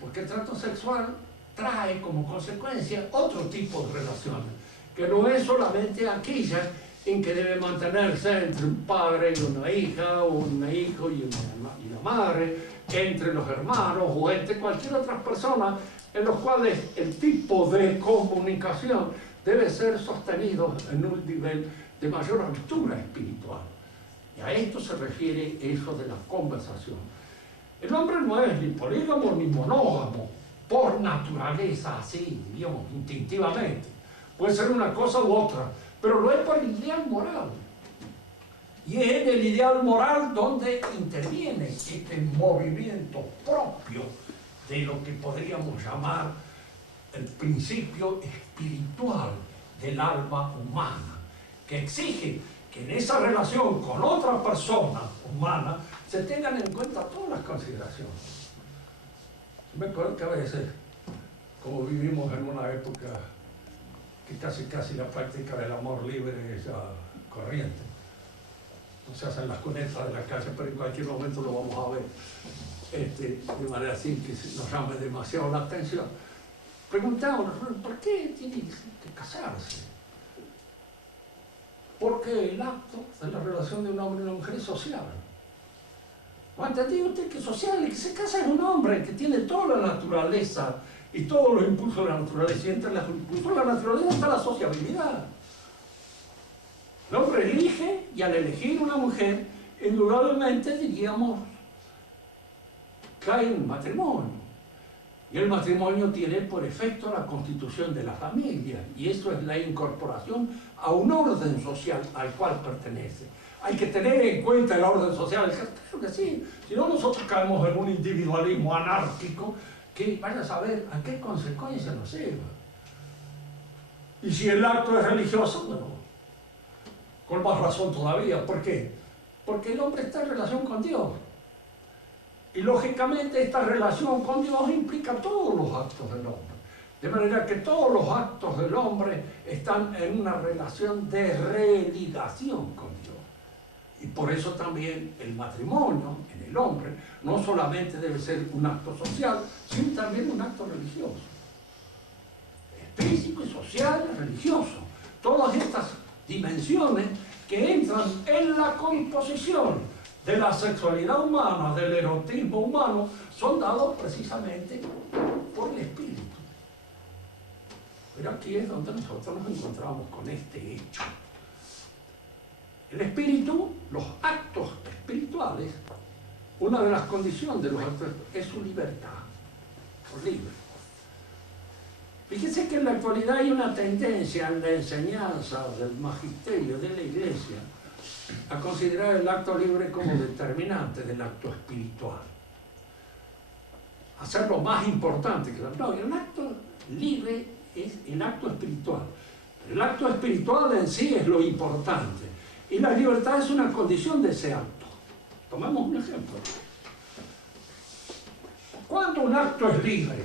Porque el trato sexual trae como consecuencia otro tipo de relaciones, que no es solamente aquella en que debe mantenerse entre un padre y una hija, o un hijo y una madre, entre los hermanos o entre cualquier otra persona, en los cuales el tipo de comunicación debe ser sostenido en un nivel de mayor altura espiritual. Y a esto se refiere eso de la conversación. El hombre no es ni polígamo ni monógamo, por naturaleza, así, digamos, instintivamente. Puede ser una cosa u otra, pero lo es por el ideal moral. Y es en el ideal moral donde interviene este movimiento propio de lo que podríamos llamar el principio espiritual del alma humana, que exige que en esa relación con otra persona humana se tengan en cuenta todas las consideraciones. Me acuerdo que a veces, como vivimos en una época que casi la práctica del amor libre es corriente, no se hacen las cunetas de la calle, pero en cualquier momento lo vamos a ver, de manera así que nos llame demasiado la atención. Preguntámonos, ¿por qué tiene que casarse? Porque el acto de la relación de un hombre y una mujer es social. ¿No entendió usted que social, el que se casa es un hombre que tiene toda la naturaleza y todos los impulsos de la naturaleza? Y entre los impulsos de la naturaleza está la sociabilidad. El hombre elige, y al elegir una mujer, indudablemente, diríamos, cae en un matrimonio. Y el matrimonio tiene por efecto la constitución de la familia, y eso es la incorporación a un orden social al cual pertenece. Hay que tener en cuenta el orden social, claro que sí, si no nosotros caemos en un individualismo anárquico que vaya a saber a qué consecuencias nos lleva. Y si el acto es religioso, bueno, con más razón todavía. ¿Por qué? Porque el hombre está en relación con Dios. Y lógicamente esta relación con Dios implica todos los actos del hombre. De manera que todos los actos del hombre están en una relación de religación con Dios. Y por eso también el matrimonio en el hombre no solamente debe ser un acto social, sino también un acto religioso. Es físico y social y religioso. Todas estas dimensiones que entran en la composición de la sexualidad humana, del erotismo humano, son dados precisamente por el espíritu. Pero aquí es donde nosotros nos encontramos con este hecho. El espíritu, los actos espirituales, una de las condiciones de los actos es su libertad, por libre. Fíjense que en la actualidad hay una tendencia en la enseñanza del magisterio de la Iglesia a considerar el acto libre como determinante del acto espiritual. Hacerlo más importante que no, el acto libre es el acto espiritual. El acto espiritual en sí es lo importante. Y la libertad es una condición de ese acto. Tomemos un ejemplo. ¿Cuándo un acto es libre?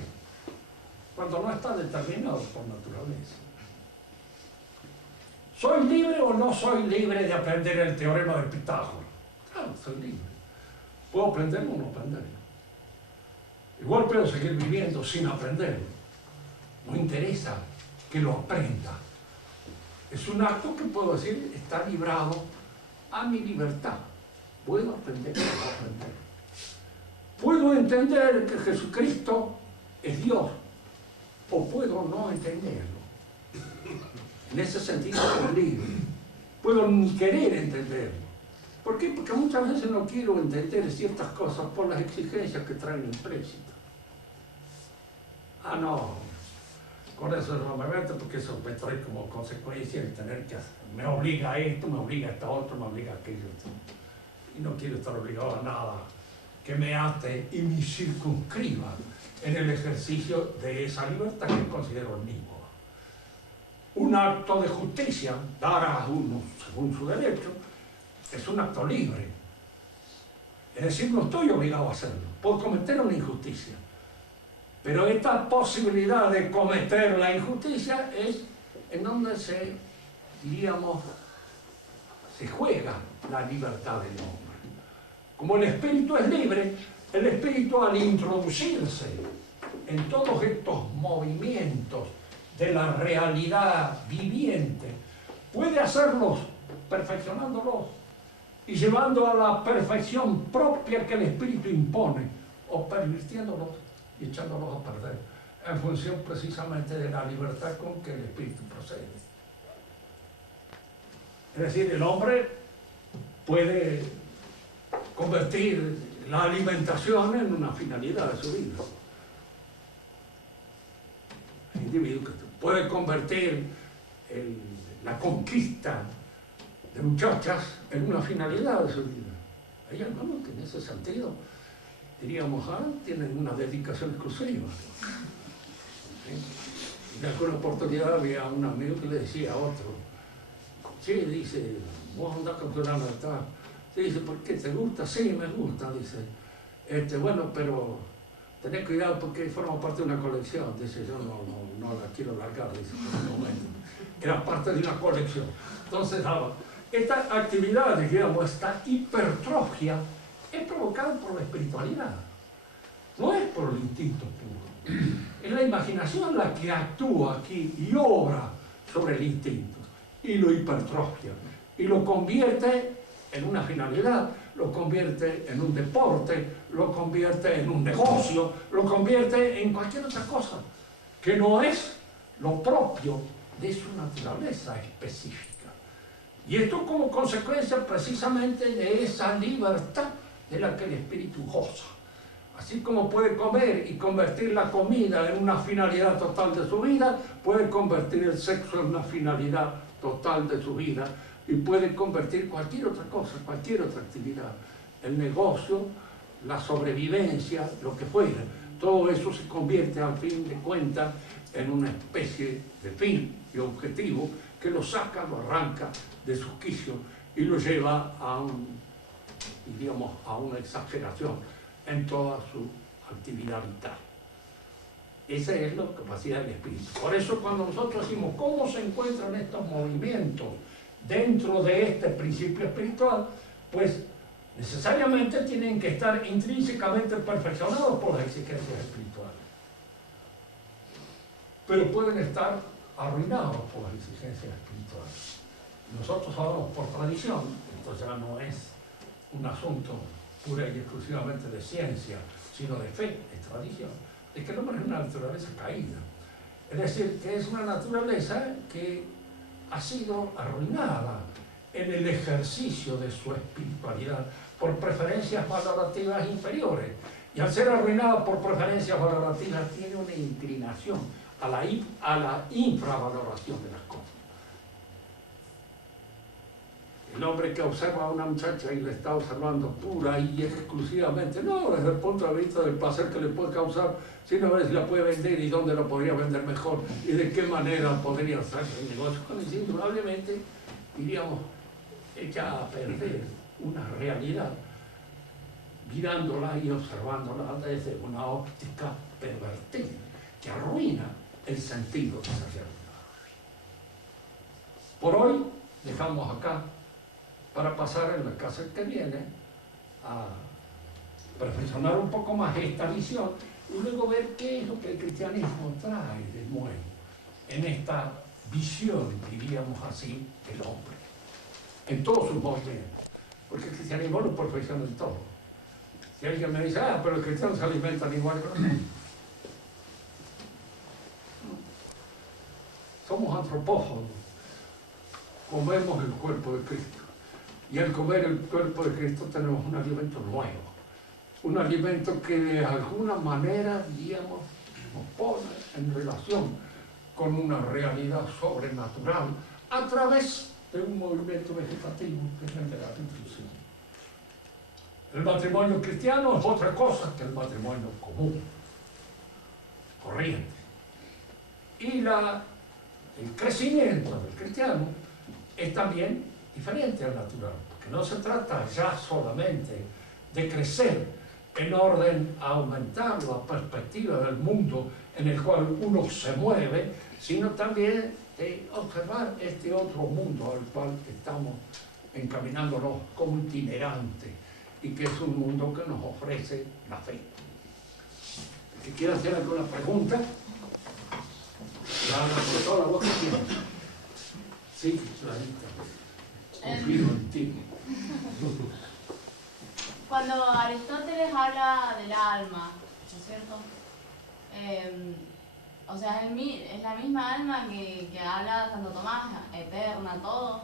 Cuando no está determinado por naturaleza. ¿Soy libre o no soy libre de aprender el teorema de Pitágoras? Claro, soy libre. ¿Puedo aprenderlo o no aprenderlo? Igual puedo seguir viviendo sin aprenderlo. No interesa que lo aprenda. Es un acto que puedo decir está librado a mi libertad. Puedo aprender o no aprender. Puedo entender que Jesucristo es Dios o puedo no entenderlo. En ese sentido soy libre. Puedo ni querer entenderlo. ¿Por qué? Porque muchas veces no quiero entender ciertas cosas por las exigencias que traen implícitas. Ah, no, con eso no me meto porque eso me trae como consecuencia el tener que hacer. Me obliga a esto, me obliga a esto otro, me obliga a aquello. Y no quiero estar obligado a nada que me ate y me circunscriba en el ejercicio de esa libertad que considero omnívora. Un acto de justicia, dar a uno según su derecho, es un acto libre. Es decir, no estoy obligado a hacerlo. Puedo cometer una injusticia. Pero esta posibilidad de cometer la injusticia es en donde diríamos, se juega la libertad del hombre. Como el espíritu es libre, el espíritu al introducirse en todos estos movimientos de la realidad viviente, puede hacerlos perfeccionándolos y llevando a la perfección propia que el espíritu impone, o pervirtiéndolos y echándolos a perder, en función precisamente de la libertad con que el espíritu procede. Es decir, el hombre puede convertir la alimentación en una finalidad de su vida. El individuo que puede convertir la conquista de muchachas en una finalidad de su vida. Hay algunos que en ese sentido, diríamos, tienen una dedicación exclusiva. En alguna oportunidad había un amigo que le decía a otro, sí, dice, vos andás con tu lana, está. Sí, dice, ¿por qué te gusta? Sí, me gusta, dice. Bueno, pero tenés cuidado porque forma parte de una colección. Dice, yo no la quiero largar, dice, por el momento. Era parte de una colección. Entonces, esta actividad, digamos, esta hipertrofia, es provocada por la espiritualidad. No es por el instinto puro. Es la imaginación la que actúa aquí y obra sobre el instinto. Y lo hipertrofia. Y lo convierte en una finalidad, lo convierte en un deporte, lo convierte en un negocio, lo convierte en cualquier otra cosa que no es lo propio de su naturaleza específica. Y esto como consecuencia precisamente de esa libertad de la que el espíritu goza. Así como puede comer y convertir la comida en una finalidad total de su vida, puede convertir el sexo en una finalidad total de su vida y puede convertir cualquier otra cosa, cualquier otra actividad, el negocio, la sobrevivencia, lo que fuera. Todo eso se convierte al fin de cuentas en una especie de fin y objetivo que lo saca, lo arranca de sus quicios y lo lleva a diríamos, a una exageración en toda su actividad vital. Esa es la capacidad del espíritu. Por eso cuando nosotros decimos cómo se encuentran estos movimientos dentro de este principio espiritual, pues necesariamente tienen que estar intrínsecamente perfeccionados por las exigencias espirituales. Pero pueden estar arruinados por las exigencias espirituales. Nosotros hablamos por tradición, esto ya no es un asunto pura y exclusivamente de ciencia, sino de fe, de tradición, es que el hombre es una naturaleza caída. Es decir, que es una naturaleza que ha sido arruinada en el ejercicio de su espiritualidad por preferencias valorativas inferiores. Y al ser arruinada por preferencias valorativas, tiene una inclinación a la infravaloración de las cosas. El hombre que observa a una muchacha y le está observando pura y exclusivamente, no desde el punto de vista del placer que le puede causar, sino a ver si la puede vender y dónde la podría vender mejor y de qué manera podría hacer el negocio. Con eso, indudablemente, diríamos, echa a perder una realidad, mirándola y observándola desde una óptica pervertida, que arruina el sentido de esa realidad. Por hoy, dejamos acá para pasar en la clase que viene a perfeccionar un poco más esta visión y luego ver qué es lo que el cristianismo trae de nuevo en esta visión, diríamos así, del hombre, en todos sus movimientos, porque el cristianismo lo perfecciona en todo. Si alguien me dice, pero los cristianos se alimentan igual, somos antropófagos, comemos el cuerpo de Cristo. Y al comer el cuerpo de Cristo tenemos un alimento nuevo, un alimento que de alguna manera, diríamos, nos pone en relación con una realidad sobrenatural a través de un movimiento vegetativo que es el de la nutrición. El matrimonio cristiano es otra cosa que el matrimonio común, corriente. Y el crecimiento del cristiano es también diferente al natural, porque no se trata ya solamente de crecer en orden a aumentar la perspectiva del mundo en el cual uno se mueve, sino también de observar este otro mundo al cual estamos encaminándonos como itinerante y que es un mundo que nos ofrece la fe. Si quiere hacer alguna pregunta, la profesora, vos qué tienes. Sí, Clarita. Confío en ti. Cuando Aristóteles habla del alma, ¿no es cierto? O sea, es la misma alma que habla Santo Tomás, eterna, todo.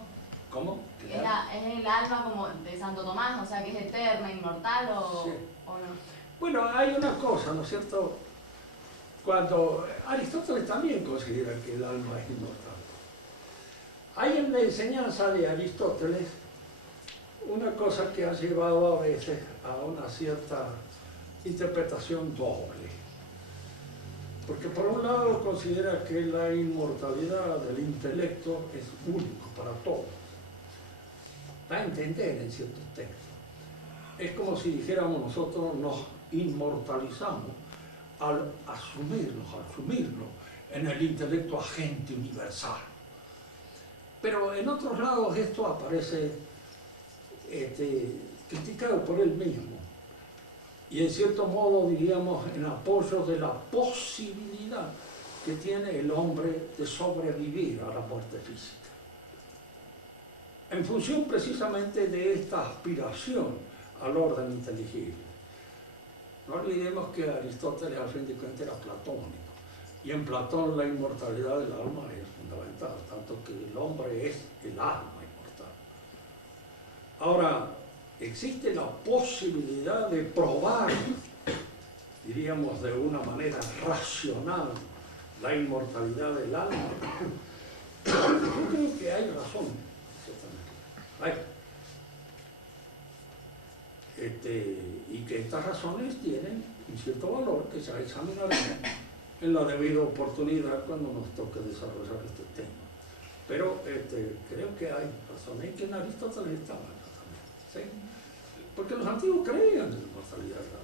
¿Cómo? Es el alma como de Santo Tomás, o sea, que es eterna, inmortal Sí. o no. Bueno, hay una cosa, ¿no es cierto? Cuando Aristóteles también considera que el alma es inmortal. Hay en la enseñanza de Aristóteles una cosa que ha llevado a veces a una cierta interpretación doble. Porque por un lado considera que la inmortalidad del intelecto es único para todos. Da a entender en ciertos textos. Es como si dijéramos nosotros nos inmortalizamos al asumirlo en el intelecto agente universal. Pero en otros lados esto aparece criticado por él mismo y en cierto modo diríamos en apoyo de la posibilidad que tiene el hombre de sobrevivir a la muerte física. En función precisamente de esta aspiración al orden inteligible. No olvidemos que Aristóteles al fin de cuentas era platónico, y en Platón la inmortalidad del alma es fundamental, tanto que el hombre es el alma inmortal. Ahora, existe la posibilidad de probar, diríamos de una manera racional, la inmortalidad del alma. Yo creo que hay razón, ciertamente. Y que estas razones tienen un cierto valor que se examinará en la debida oportunidad cuando nos toque desarrollar este tema. Pero creo que hay razones que en Aristóteles estaban también, ¿sí? Porque los antiguos creían en la inmortalidad de la alma.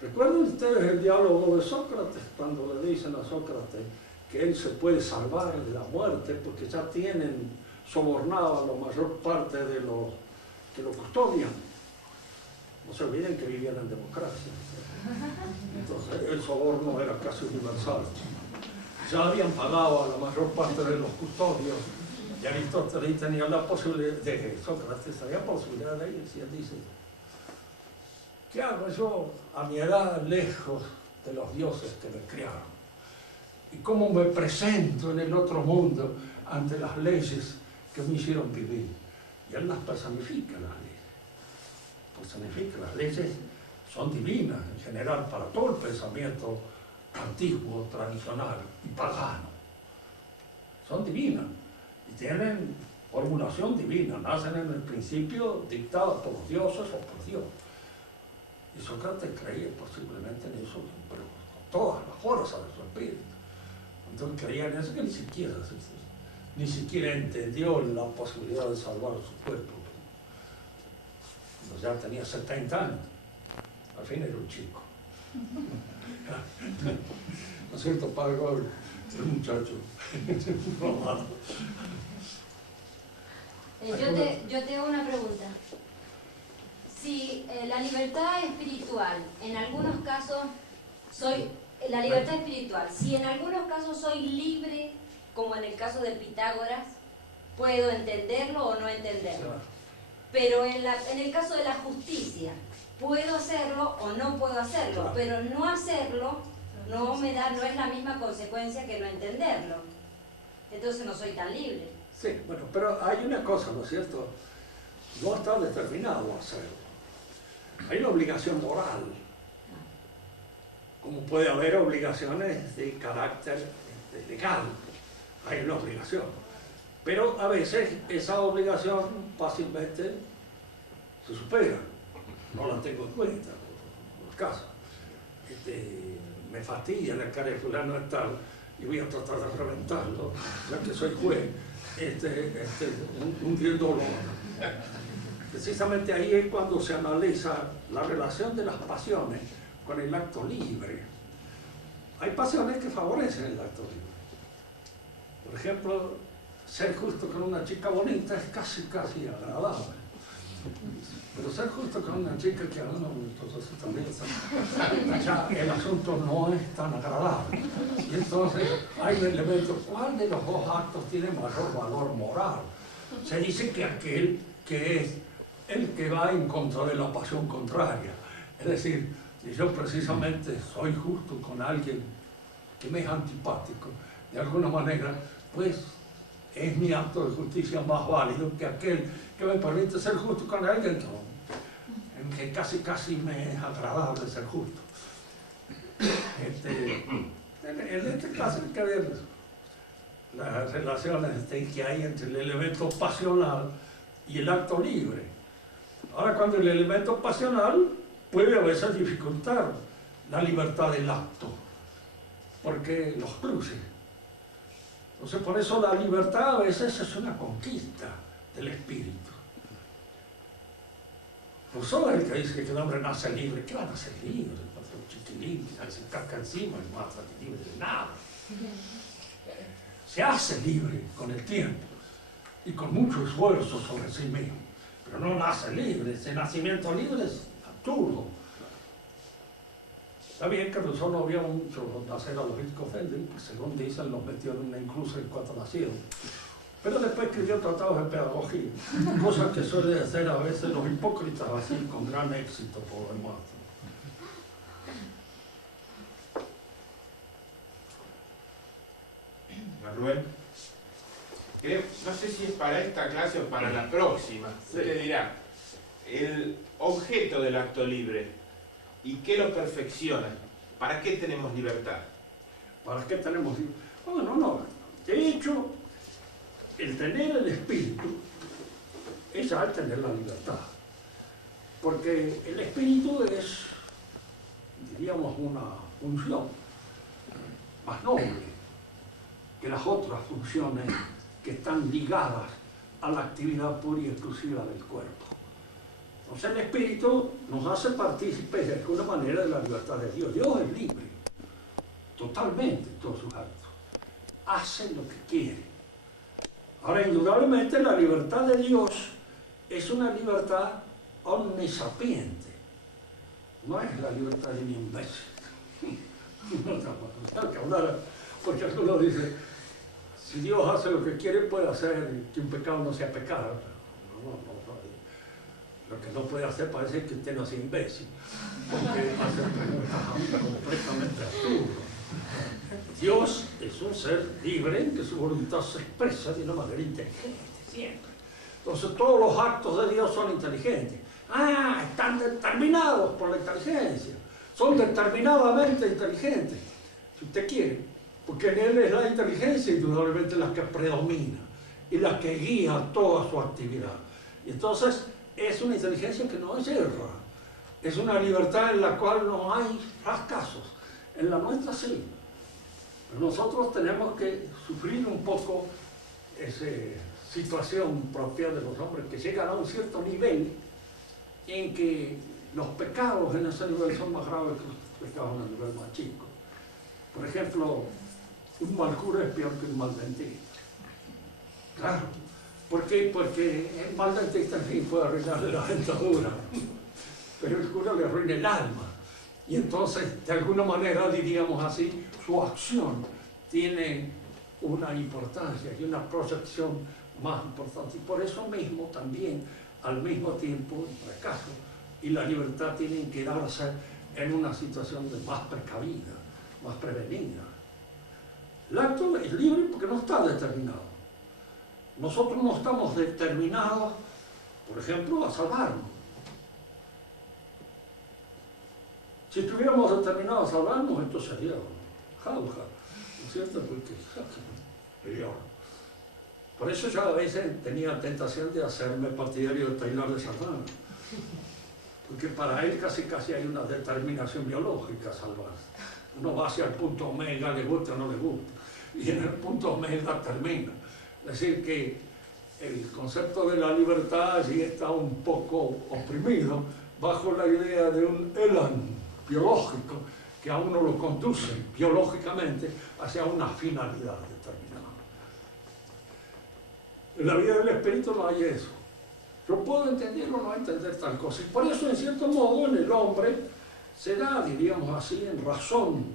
¿Recuerdan ustedes el diálogo de Sócrates cuando le dicen a Sócrates que él se puede salvar de la muerte porque ya tienen sobornado a la mayor parte de los que lo custodian? No se olviden que vivían en democracia. Entonces el soborno era casi universal. Ya habían pagado a la mayor parte de los custodios y Aristóteles tenía la posibilidad, de Sócrates tenía posibilidad de ir, y él dice: ¿qué hago yo a mi edad lejos de los dioses que me criaron? ¿Y cómo me presento en el otro mundo ante las leyes que me hicieron vivir? Y él las personifica, las leyes. Personifica, las leyes son divinas en general para todo el pensamiento antiguo, tradicional y pagano. Son divinas y tienen formulación divina, nacen en el principio dictadas por los dioses o por Dios. Y Sócrates creía posiblemente en eso, pero con toda la fuerza de su espíritu. Entonces creía en eso que ni siquiera entendió la posibilidad de salvar su cuerpo. Cuando ya tenía 70 años, al fin era un chico. ¿No es cierto, padre Gabriel? El muchacho. Yo te hago una pregunta. Si la libertad espiritual, en algunos casos la libertad espiritual, si en algunos casos soy libre, como en el caso de Pitágoras, puedo entenderlo o no entenderlo. Pero en el caso de la justicia, puedo hacerlo o no puedo hacerlo, pero no hacerlo no es la misma consecuencia que no entenderlo. Entonces no soy tan libre. Sí, bueno, pero hay una cosa, ¿no es cierto? No está determinado a hacerlo. Hay una obligación moral, como puede haber obligaciones de carácter legal. Hay una obligación. Pero a veces esa obligación fácilmente se supera. No la tengo en cuenta, por los casos. Me fastidia la cara de fulano de tal y voy a tratar de reventarlo, ya que soy juez, hundiéndolo. Precisamente ahí es cuando se analiza la relación de las pasiones con el acto libre. Hay pasiones que favorecen el acto libre. Por ejemplo, ser justo con una chica bonita es casi agradable. Pero ser justo con una chica que entonces también ya el asunto no es tan agradable. Y entonces hay un elemento, ¿cuál de los dos actos tiene mayor valor moral? Se dice que aquel que es el que va en contra de la pasión contraria. Es decir, si yo precisamente soy justo con alguien que me es antipático, de alguna manera, pues es mi acto de justicia más válido que aquel que me permite ser justo con alguien en que casi me es agradable ser justo. En este caso hay que ver las relaciones que hay entre el elemento pasional y el acto libre. Ahora, cuando el elemento pasional puede a veces dificultar la libertad del acto, porque los cruces. Entonces, por eso la libertad a veces es una conquista del espíritu. Rousseau es el que dice que el hombre nace libre. ¿Qué va a nacer libre? Un chiquilín que se casca encima y no va a ser libre de nada. Se hace libre con el tiempo y con mucho esfuerzo sobre sí mismo, pero no nace libre. Ese nacimiento libre es absurdo. Está bien que Rousseau no vio mucho nacer a los ricos, que según dicen los metió en una inclusa en cuanto nacieron. Pero después escribió tratados de pedagogía, cosas que suelen hacer a veces los hipócritas así con gran éxito por lo demás. Rubén. No sé si es para esta clase o para la próxima. Usted dirá, el objeto del acto libre, ¿y qué lo perfecciona? ¿Para qué tenemos libertad? ¿Para qué tenemos libertad? Bueno, no. De hecho, el tener el espíritu es al tener la libertad. Porque el espíritu es, diríamos, una función más noble que las otras funciones que están ligadas a la actividad pura y exclusiva del cuerpo. Entonces el espíritu nos hace partícipes de alguna manera de la libertad de Dios. Dios es libre, totalmente en todos sus actos. Hace lo que quiere. Ahora, indudablemente la libertad de Dios es una libertad omnisapiente. No es la libertad de un imbécil. No que hablar, porque alguno dice, si Dios hace lo que quiere, puede hacer que un pecado no sea pecado. No. Lo que no puede hacer parece que usted no sea imbécil, porque hace preguntas completamente absurdas. Dios es un ser libre en que su voluntad se expresa de una manera inteligente, siempre. Entonces todos los actos de Dios son inteligentes. Están determinados por la inteligencia. Son determinadamente inteligentes, si usted quiere, porque en Él es la inteligencia indudablemente la que predomina y la que guía toda su actividad. Y entonces es una inteligencia que no es erra, es una libertad en la cual no hay fracasos. En la nuestra sí. Pero nosotros tenemos que sufrir un poco esa situación propia de los hombres que llegan a un cierto nivel en que los pecados en ese nivel son más graves que los pecados en el nivel más chico. Por ejemplo, un mal cura es peor que un mal dentista. Claro. ¿Por qué? Porque el mal dentista en fin puede arruinarle la dentadura, pero el cura le arruina el alma. Y entonces, de alguna manera, diríamos así, su acción tiene una importancia y una proyección más importante. Y por eso mismo también, al mismo tiempo, el fracaso y la libertad tienen que darse en una situación de más precavida, más prevenida. El acto es libre porque no está determinado. Nosotros no estamos determinados, por ejemplo, a salvarnos. Si estuviéramos determinados a salvarnos, esto sería jauja, ¿no es cierto? Porque peor. Por eso yo a veces tenía tentación de hacerme partidario de Taylor de Sardana. Porque para él casi hay una determinación biológica a salvarse. Uno va hacia el punto omega, le gusta o no le gusta. Y en el punto omega termina. Es decir, que el concepto de la libertad allí está un poco oprimido bajo la idea de un elan biológico que a uno lo conduce biológicamente hacia una finalidad determinada. En la vida del espíritu no hay eso. Yo puedo entender o no entender tal cosa. Y por eso, en cierto modo, en el hombre se da, diríamos así, en razón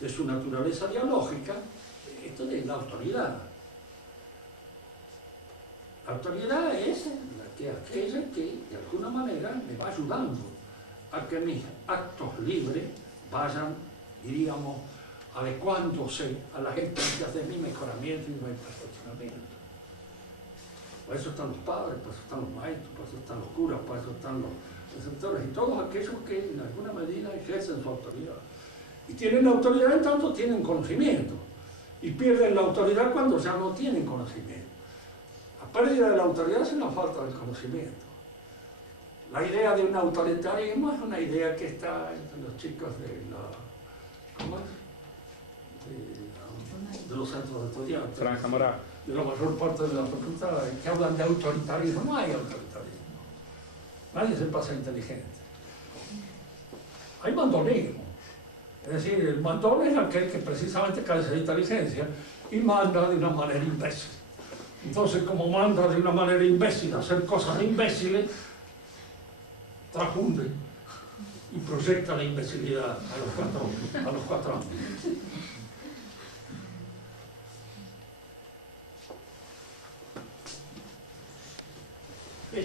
de su naturaleza biológica, esto de la autoridad. La autoridad es aquella que, de alguna manera, me va ayudando a que mis actos libres vayan, diríamos, adecuándose a las exigencias de mi mejoramiento y mi perfeccionamiento. Por eso están los padres, por eso están los maestros, por eso están los curas, por eso están los preceptores y todos aquellos que en alguna medida ejercen su autoridad. Y tienen la autoridad en tanto tienen conocimiento. Y pierden la autoridad cuando ya no tienen conocimiento. La pérdida de la autoridad es una falta del conocimiento. La idea de un autoritarismo es una idea que está entre los chicos de la... ¿Cómo es? De los centros de estudiantes. Franja Morada. De la mayor parte de la facultad, que hablan de autoritarismo. No hay autoritarismo. Nadie se pasa inteligente. Hay mandonismo. Es decir, el mandón es aquel que precisamente carece de inteligencia y manda de una manera imbécil. Entonces, como manda de una manera imbécil a hacer cosas imbéciles, transfunde y proyecta la imbecilidad a los cuatro años.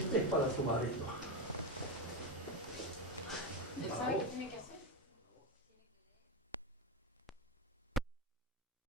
este es para tu marido. ¿Él sabe qué tiene que hacer?